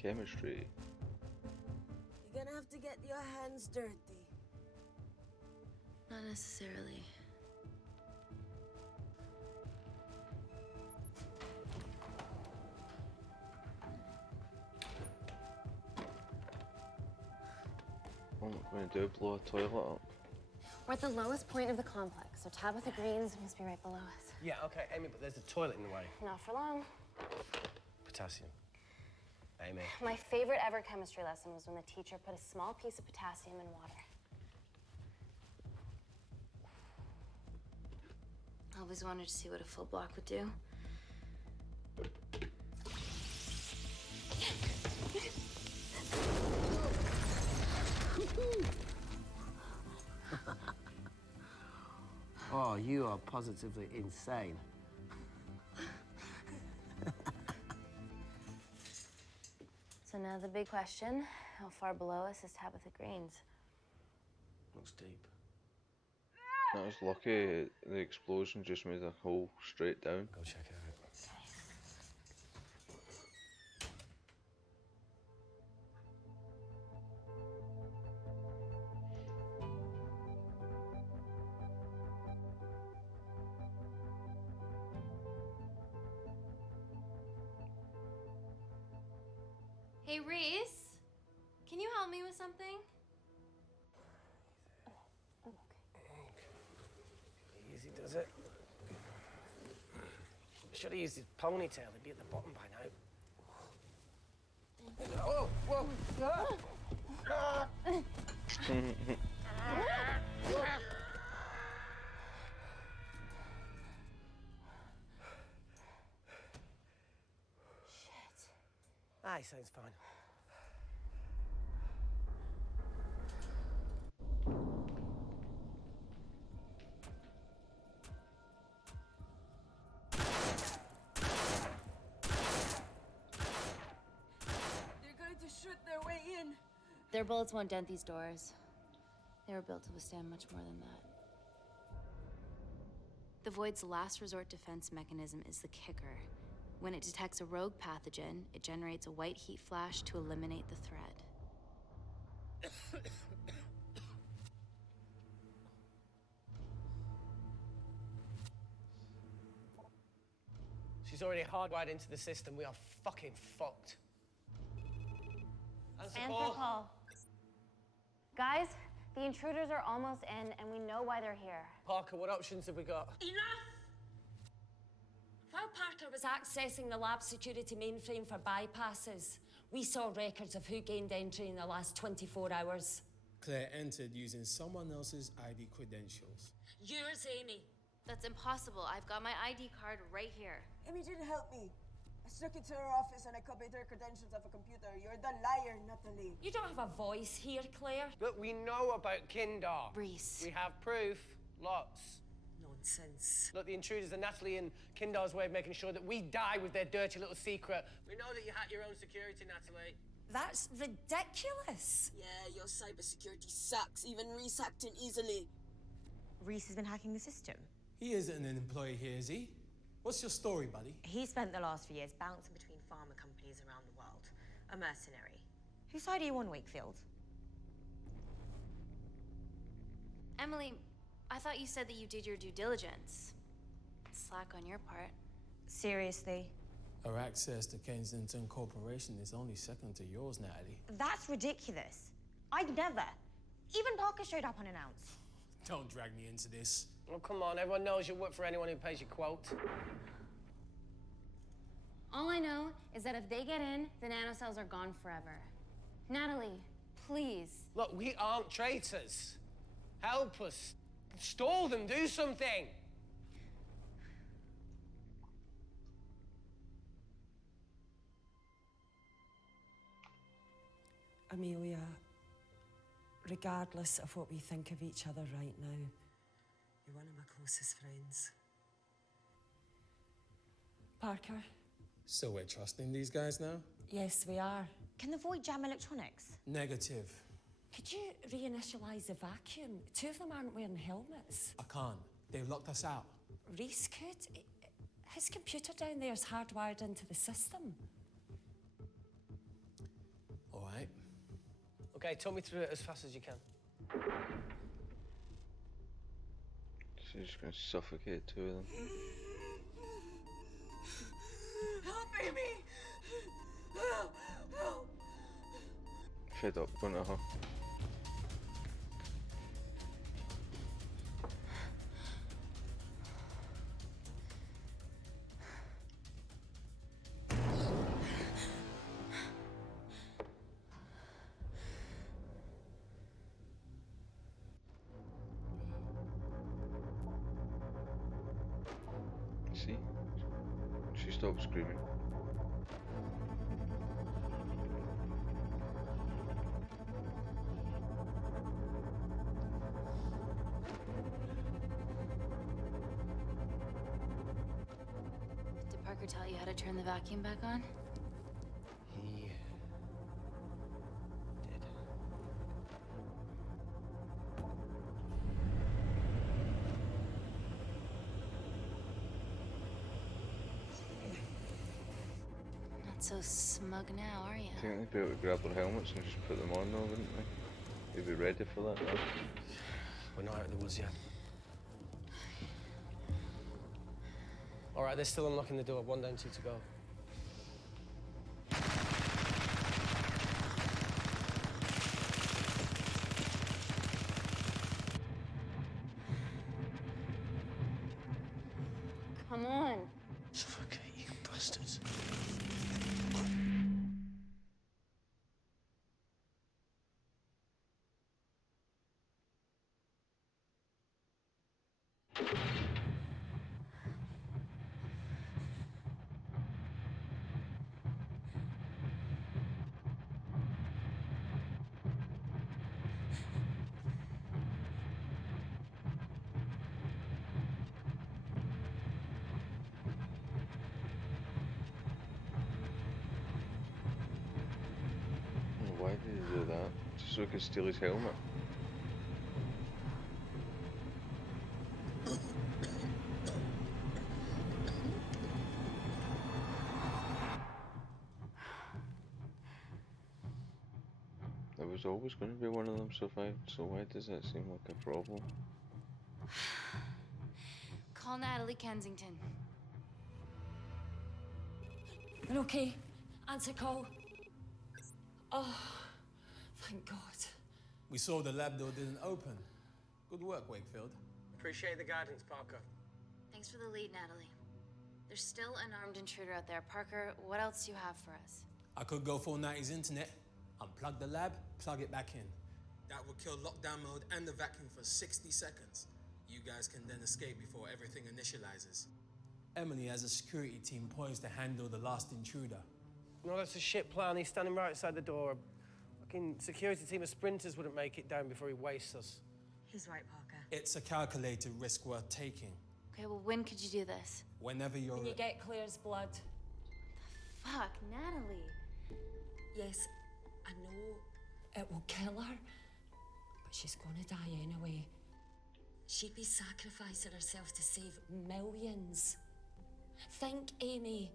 Chemistry. You're gonna have to get your hands dirty. Not necessarily. What am I going to do? Blow a toilet up? We're at the lowest point of the complex, so Tabitha Green's must be right below us. Yeah, okay, Amy, but there's a toilet in the way. Not for long. Potassium. Amy. My favorite ever chemistry lesson was when the teacher put a small piece of potassium in water. I always wanted to see what a full block would do. Oh, you are positively insane. So now the big question, how far below us is Tabitha Green's? Looks deep. I was lucky the explosion just made a hole straight down. Go check it out. Hey, Reese, can you help me with something? Easy does it. Should have used his ponytail. He'd be at the bottom by now. Oh, whoa! Ah! Ah, he sounds fine. They're going to shoot their way in. Their bullets won't dent these doors. They were built to withstand much more than that. The Void's last resort defense mechanism is the kicker. When it detects a rogue pathogen, it generates a white heat flash to eliminate the threat. She's already hardwired into the system. We are fucking fucked. Answer call. Guys, the intruders are almost in, and we know why they're here. Parker, what options have we got? Enough! While Parker was accessing the lab security mainframe for bypasses, we saw records of who gained entry in the last 24 hours. Claire entered using someone else's ID credentials. Yours, Amy. That's impossible. I've got my ID card right here. Amy didn't help me. I snuck into her office and I copied her credentials off a computer. You're the liar, Natalie. You don't have a voice here, Claire. Look, we know about Kindar. Reese. We have proof. Lots. Nonsense. Look, the intruders are Natalie and Kindar's way of making sure that we die with their dirty little secret. We know that you hack your own security, Natalie. That's ridiculous. Yeah, your cybersecurity sucks. Even Reese hacked in easily. Reese has been hacking the system. He isn't an employee here, is he? What's your story, buddy? He spent the last few years bouncing between pharma companies around the world. A mercenary. Whose side are you on, Wakefield? Emily, I thought you said that you did your due diligence. Slack on your part. Seriously? Our access to Kensington Corporation is only second to yours, Natalie. That's ridiculous. I'd never. Even Parker showed up unannounced. Don't drag me into this. Oh, come on. Everyone knows you work for anyone who pays your quote. All I know is that if they get in, the nanocells are gone forever. Natalie, please. Look, we aren't traitors. Help us. Stall them, do something. Amelia, regardless of what we think of each other right now, you're one of my closest friends. Parker? So we're trusting these guys now? Yes, we are. Can the void jam electronics? Negative. Could you reinitialize the vacuum? Two of them aren't wearing helmets. I can't. They've locked us out. Reese could. His computer down there is hardwired into the system. All right. Okay, talk me through it as fast as you can. She's just gonna suffocate two of them. Help, Amy! Help! Help! Fed up, going to her. See? She stopped screaming. Did Parker tell you how to turn the vacuum back on? He did. Not so smug now, are you? I think they'd be able to grab their helmets and just put them on though, wouldn't they? They'd be ready for that now. We're not out of the woods yet. All right, they're still unlocking the door. 1 down, 2 to go. Come on. Suffocate, you bastards. Why did he do that? Just so he could steal his helmet. There was always going to be one of them survived, so why does that seem like a problem? Call Natalie Kensington. You're okay? Answer call. Oh, thank God. We saw the lab door didn't open. Good work, Wakefield. Appreciate the guidance, Parker. Thanks for the lead, Natalie. There's still an armed intruder out there. Parker, what else do you have for us? I could go full 90s internet, unplug the lab, plug it back in. That would kill lockdown mode and the vacuum for 60 seconds. You guys can then escape before everything initializes. Emily has a security team poised to handle the last intruder. No, that's a shit plan. He's standing right outside the door. A fucking security team of sprinters wouldn't make it down before he wastes us. He's right, Parker. It's a calculated risk worth taking. Okay, well, when could you do this? Whenever you're... When you get Claire's blood. Fuck, Natalie. Yes, I know. It will kill her, but she's gonna die anyway. She'd be sacrificing herself to save. Millions. Think, Amy.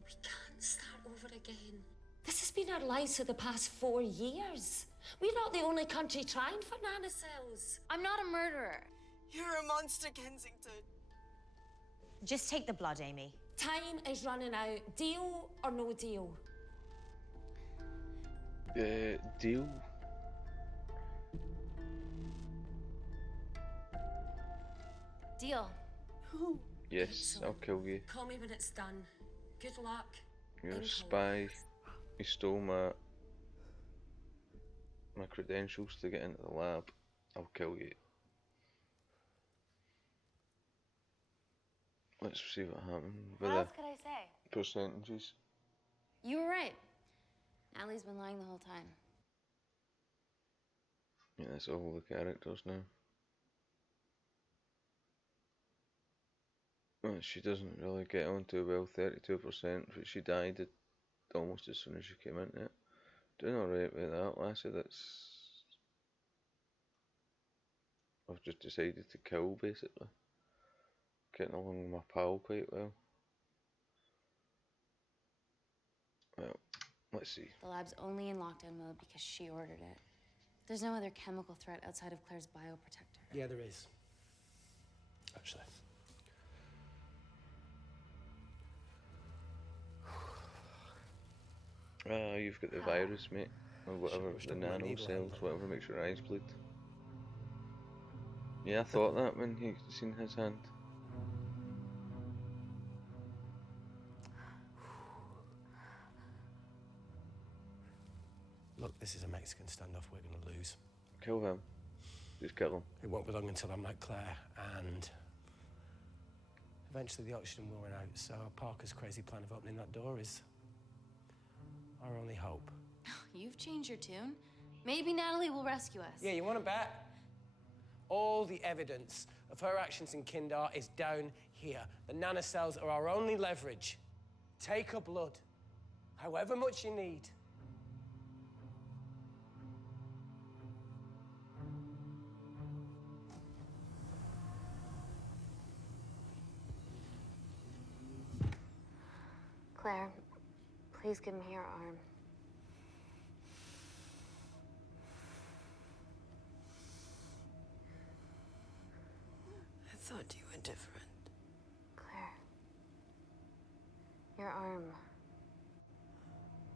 We can't start over again. This has been our lives for the past 4 years. We're not the only country trying for nanocells. I'm not a murderer. You're a monster, Kensington. Just take the blood, Amy. Time is running out. Deal or no deal? Deal? Deal. Yes, I'll kill you. Call me when it's done. Good luck. You're a in spy. You stole my credentials to get into the lab. I'll kill you. Let's see what happens with What else the could I say? percentages. You were right. Natalie's been lying the whole time. Yeah, that's all the characters now. Well, she doesn't really get on too well, 32%, but she died almost as soon as she came into it. Doing alright with that, lassie. I've just decided to kill, basically. Getting along with my pal quite well. Well, let's see. The lab's only in lockdown mode because she ordered it. There's no other chemical threat outside of Claire's bioprotector. Yeah, there is. Actually. You've got the virus, mate. Or whatever, the nano cells, whatever makes your eyes bleed. Yeah, I thought that when he seen his hand. Look, this is a Mexican standoff we're going to lose. Kill him. Just kill him. It won't be long until I'm like Claire, and eventually the oxygen will run out, so Parker's crazy plan of opening that door is our only hope. You've changed your tune. Maybe Natalie will rescue us. Yeah, you want to bet? All the evidence of her actions in Kindar is down here. The nanocells are our only leverage. Take her blood, however much you need. Claire, please give me your arm. I thought you were different. Claire, your arm.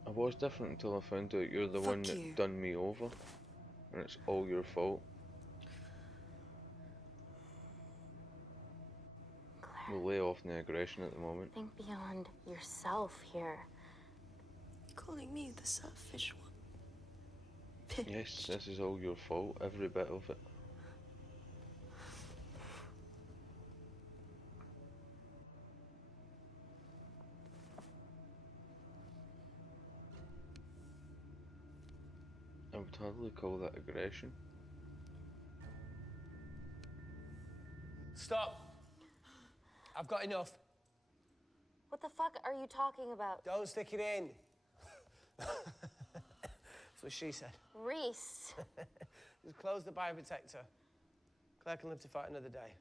I was different until I found out you're the one that done me over. And it's all your fault. We'll lay off the aggression at the moment. Think beyond yourself here. Calling me the selfish one. Yes, this is all your fault, every bit of it. I would hardly call that aggression. Stop. I've got enough. What the fuck are you talking about? Don't stick it in. That's what she said. Reese. Just close the bioprotector. Claire can live to fight another day.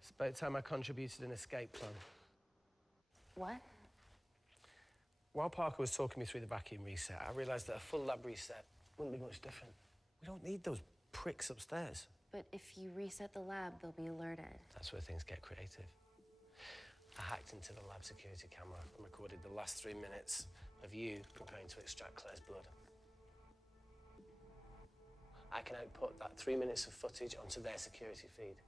It's about time I contributed an escape plan. What? While Parker was talking me through the vacuum reset, I realized that a full lab reset wouldn't be much different. We don't need those pricks upstairs. But if you reset the lab, they'll be alerted. That's where things get creative. I hacked into the lab security camera and recorded the last 3 minutes of you preparing to extract Claire's blood. I can output that 3 minutes of footage onto their security feed.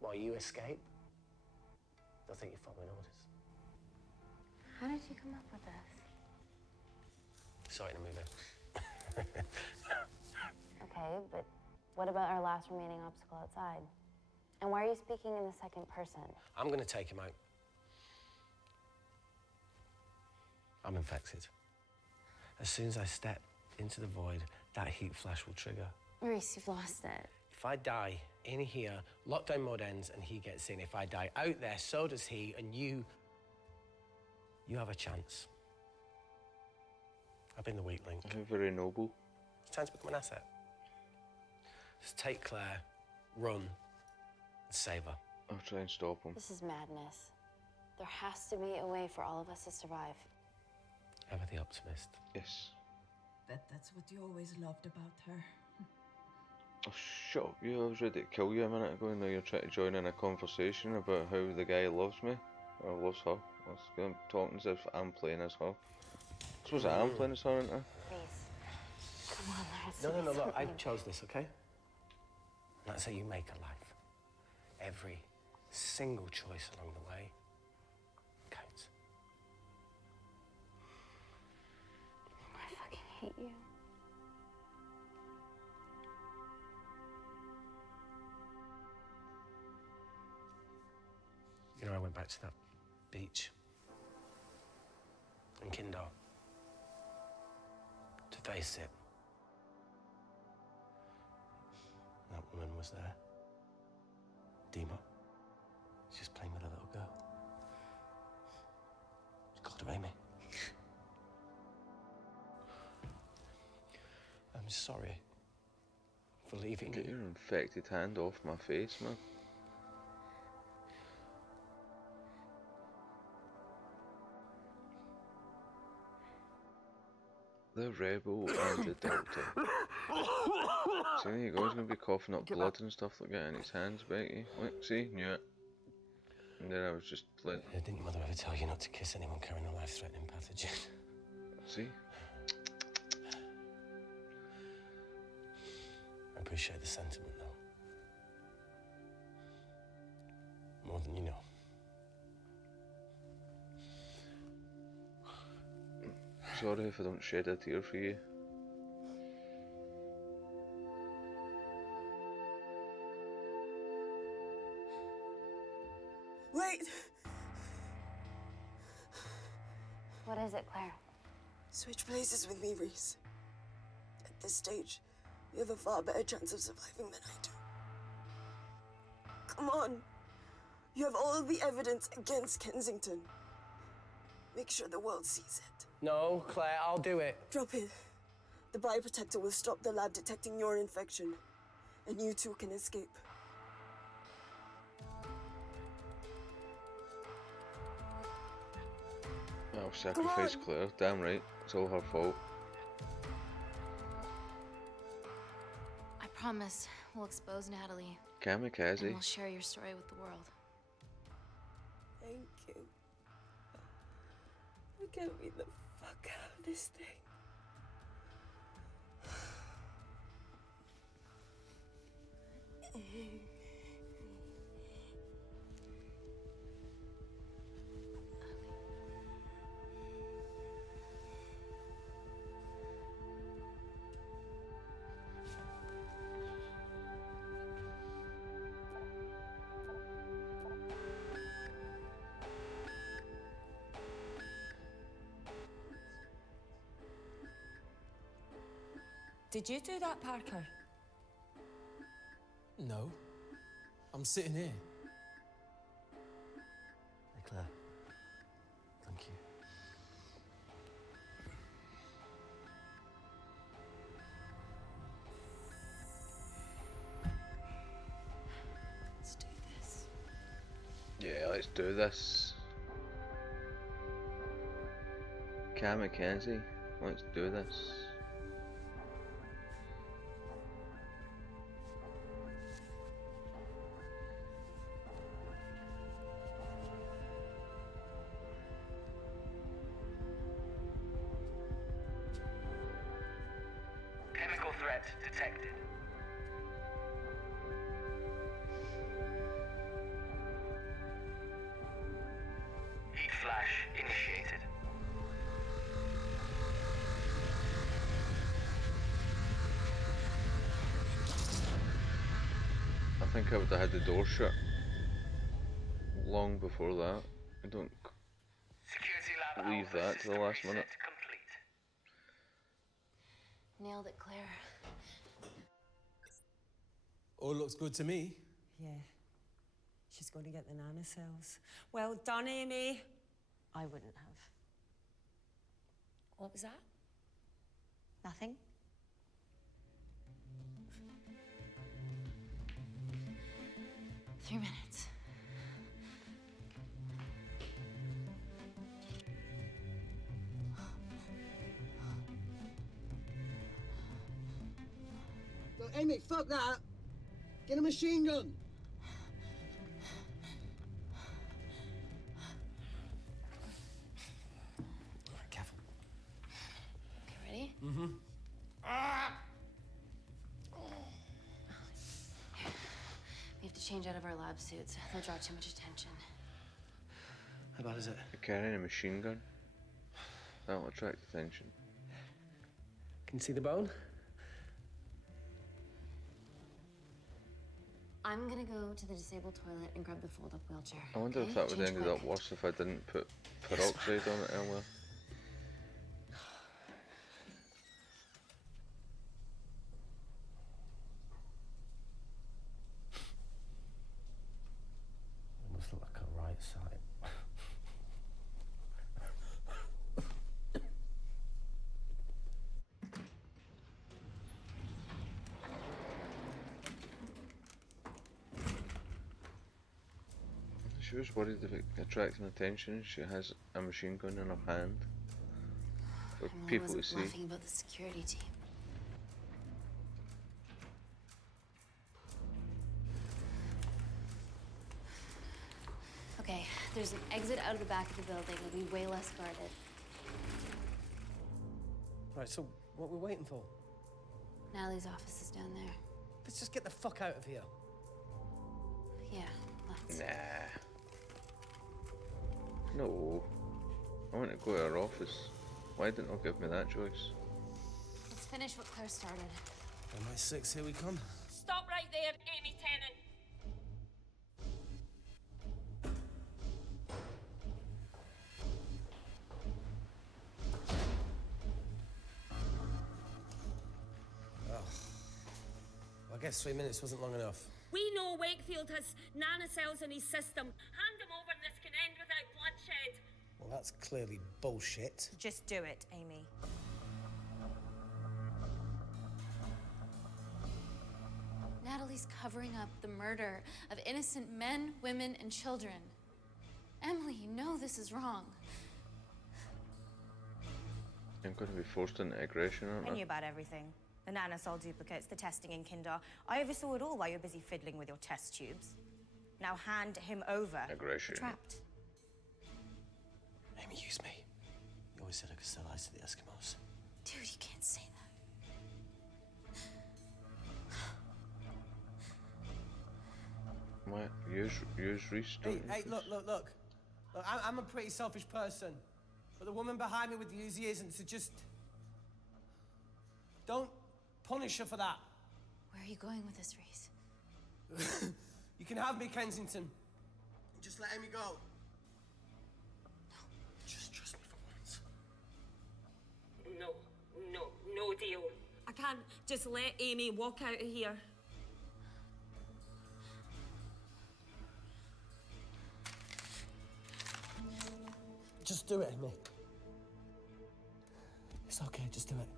While you escape, they'll think you're following orders. How did you come up with this? Sorry to move in. Okay, but what about our last remaining obstacle outside? And why are you speaking in the second person? I'm gonna take him out. I'm infected. As soon as I step into the void, that heat flash will trigger. Reese, you've lost it. If I die in here, lockdown mode ends and he gets in. If I die out there, so does he, and you have a chance. I've been the weak link. Very noble. It's time to become an asset. Just take Claire, run, and save her. I'll try and stop him. This is madness. There has to be a way for all of us to survive. Ever the optimist. Yes. Bet that's what you always loved about her. Oh, shut up. I was ready to kill you a minute ago, and now you're trying to join in a conversation about how the guy loves me. Or loves her. I'm talking as if I'm playing as her. I suppose I am playing as her, aren't I? Please. Come on, there has to No, be look, I something. chose this, okay? That's how you make a life. every single choice along the way counts. I fucking hate you. You know, I went back to that beach in Kindar to face it. That woman was there. Dima. She's just playing with a little girl. She called her Amy. I'm sorry for leaving Get you. your infected hand off my face, man. The rebel and the doctor. See, there you go, he's gonna be coughing up blood and stuff like that in his hands, Becky. Look, see, knew it. And then I was just like... Didn't Mother ever tell you not to kiss anyone carrying a life-threatening pathogen? See? I appreciate the sentiment, though. More than you know. Sorry if I don't shed a tear for you. Wait! What is it, Claire? Switch places with me, Reese. At this stage, you have a far better chance of surviving than I do. Come on. You have all the evidence against Kensington. Make sure the world sees it. No, Claire, I'll do it. Drop it. The bioprotector will stop the lab detecting your infection, and you two can escape. I'll sacrifice Claire, damn right. It's all her fault. I promise we'll expose Natalie. Kamikaze. And we'll share your story with the world. Thank you. Get me the fuck out of this thing. Did you do that, Parker? No. I'm sitting here. Hey, Claire. Thank you. Let's do this. Yeah, let's do this. Kamikaze, let's do this. Chemical threat detected. Heat flash initiated. I think I would have had the door shut long before that. I don't leave that to the last minute. Nailed it, Claire. All looks good to me. Yeah. She's going to get the nanocells. Well done, Amy. I wouldn't have. What was that? Nothing. Three minutes. No, Amy, fuck that. Get a machine gun. Careful. Okay, ready? Mm-hmm. We have to change out of our lab suits. They'll draw too much attention. How bad is it? You're carrying a machine gun. That'll attract attention. Can you see the bone? I'm gonna go to the disabled toilet and grab the fold-up wheelchair. I wonder okay? if that would Change ended quick. up worse if I didn't put peroxide on it earlier. It must look like a right side. She was worried about attracting attention. She has a machine gun in her hand for Emily people to wasn't see. bluffing about the security team. Okay, there's an exit out of the back of the building. It'll be way less guarded. Right, so what are we waiting for? Natalie's office is down there. Let's just get the fuck out of here. Yeah, let's. Nah. No. I want to go to her office. Why didn't they give me that choice? Let's finish what Claire started. MI6, here we come. Stop right there, Amy Tennant. I guess 3 minutes wasn't long enough. We know Wakefield has nanocells in his system. Hand him over and this can end without bloodshed. Well, that's clearly bullshit. Just do it, Amy. Natalie's covering up the murder of innocent men, women, and children. Emily, you know this is wrong. I'm going to be forced into aggression, aren't I knew I? about everything. The nanosol duplicates, the testing in Kindar. I oversaw it all while you were busy fiddling with your test tubes. Now hand him over. Aggression. You're trapped. Amy, use me. You always said I could sell ice to the Eskimos. Dude, you can't say that. What? Use Reese, don't Hey, you? look. Look, I'm a pretty selfish person. But the woman behind me with the Uzi isn't, so just... Don't punish her for that. Where are you going with this, Reese? You can have me, Kensington. Just let Amy go. Just trust me for once. No deal. I can't just let Amy walk out of here. Just do it, Amy. It's okay, just do it.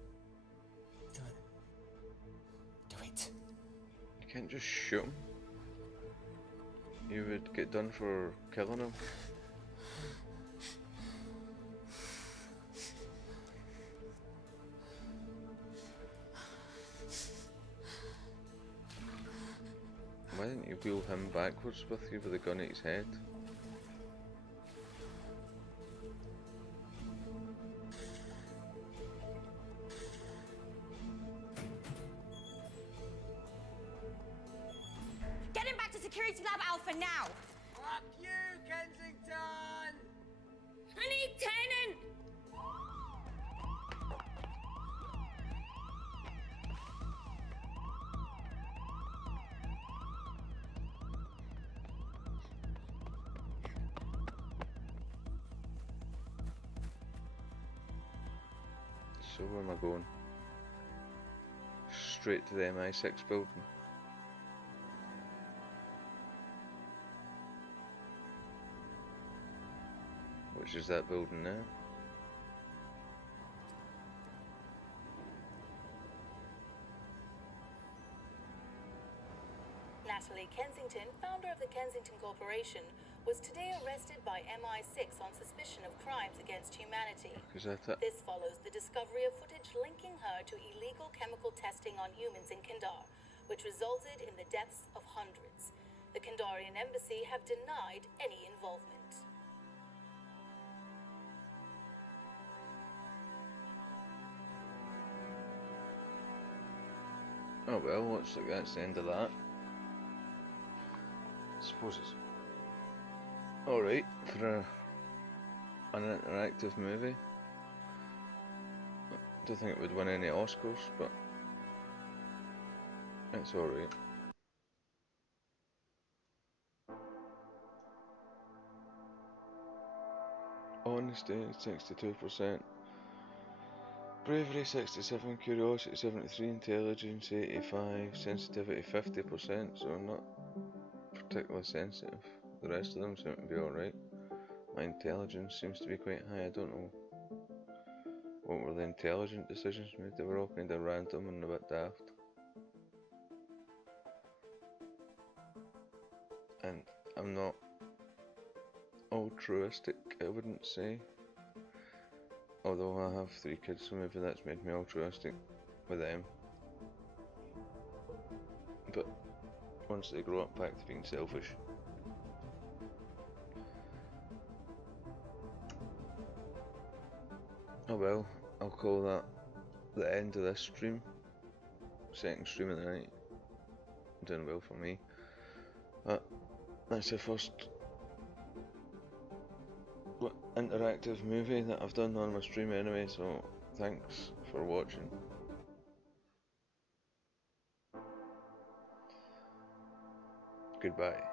Do it. Do it. You can't just shoot him. You would get done for killing him. Why didn't you wheel him backwards with you with a gun at his head? Get him back to Security Lab Alpha now! Fuck you, Kensington! I need Tennant! So where am I going? Straight to the MI6 building. Which is that building now? Natalie Kensington, founder of the Kensington Corporation, was today arrested by MI6 on suspicion of crimes against humanity. Is that it? This follows the discovery of footage linking her to illegal chemical testing on humans in Kindar, which resulted in the deaths of hundreds. The Kindarian embassy have denied any involvement. Oh well, looks like that's the end of that. suppose it's alright for an interactive movie. I don't think it would win any Oscars, but it's alright. Honesty 62%, bravery 67, curiosity 73, intelligence 85, sensitivity 50%, so I'm not particularly sensitive. The rest of them seem to be alright. My intelligence seems to be quite high. I don't know what were the intelligent decisions made. They were all kind of random and a bit daft. And I'm not altruistic, I wouldn't say. Although I have 3 kids, so maybe that's made me altruistic with them. But once they grow up, back to being selfish. Oh well, I'll call that the end of this stream. Second stream of the night. Doing well for me. But that's the first interactive movie that I've done on my stream anyway, so thanks for watching. Goodbye.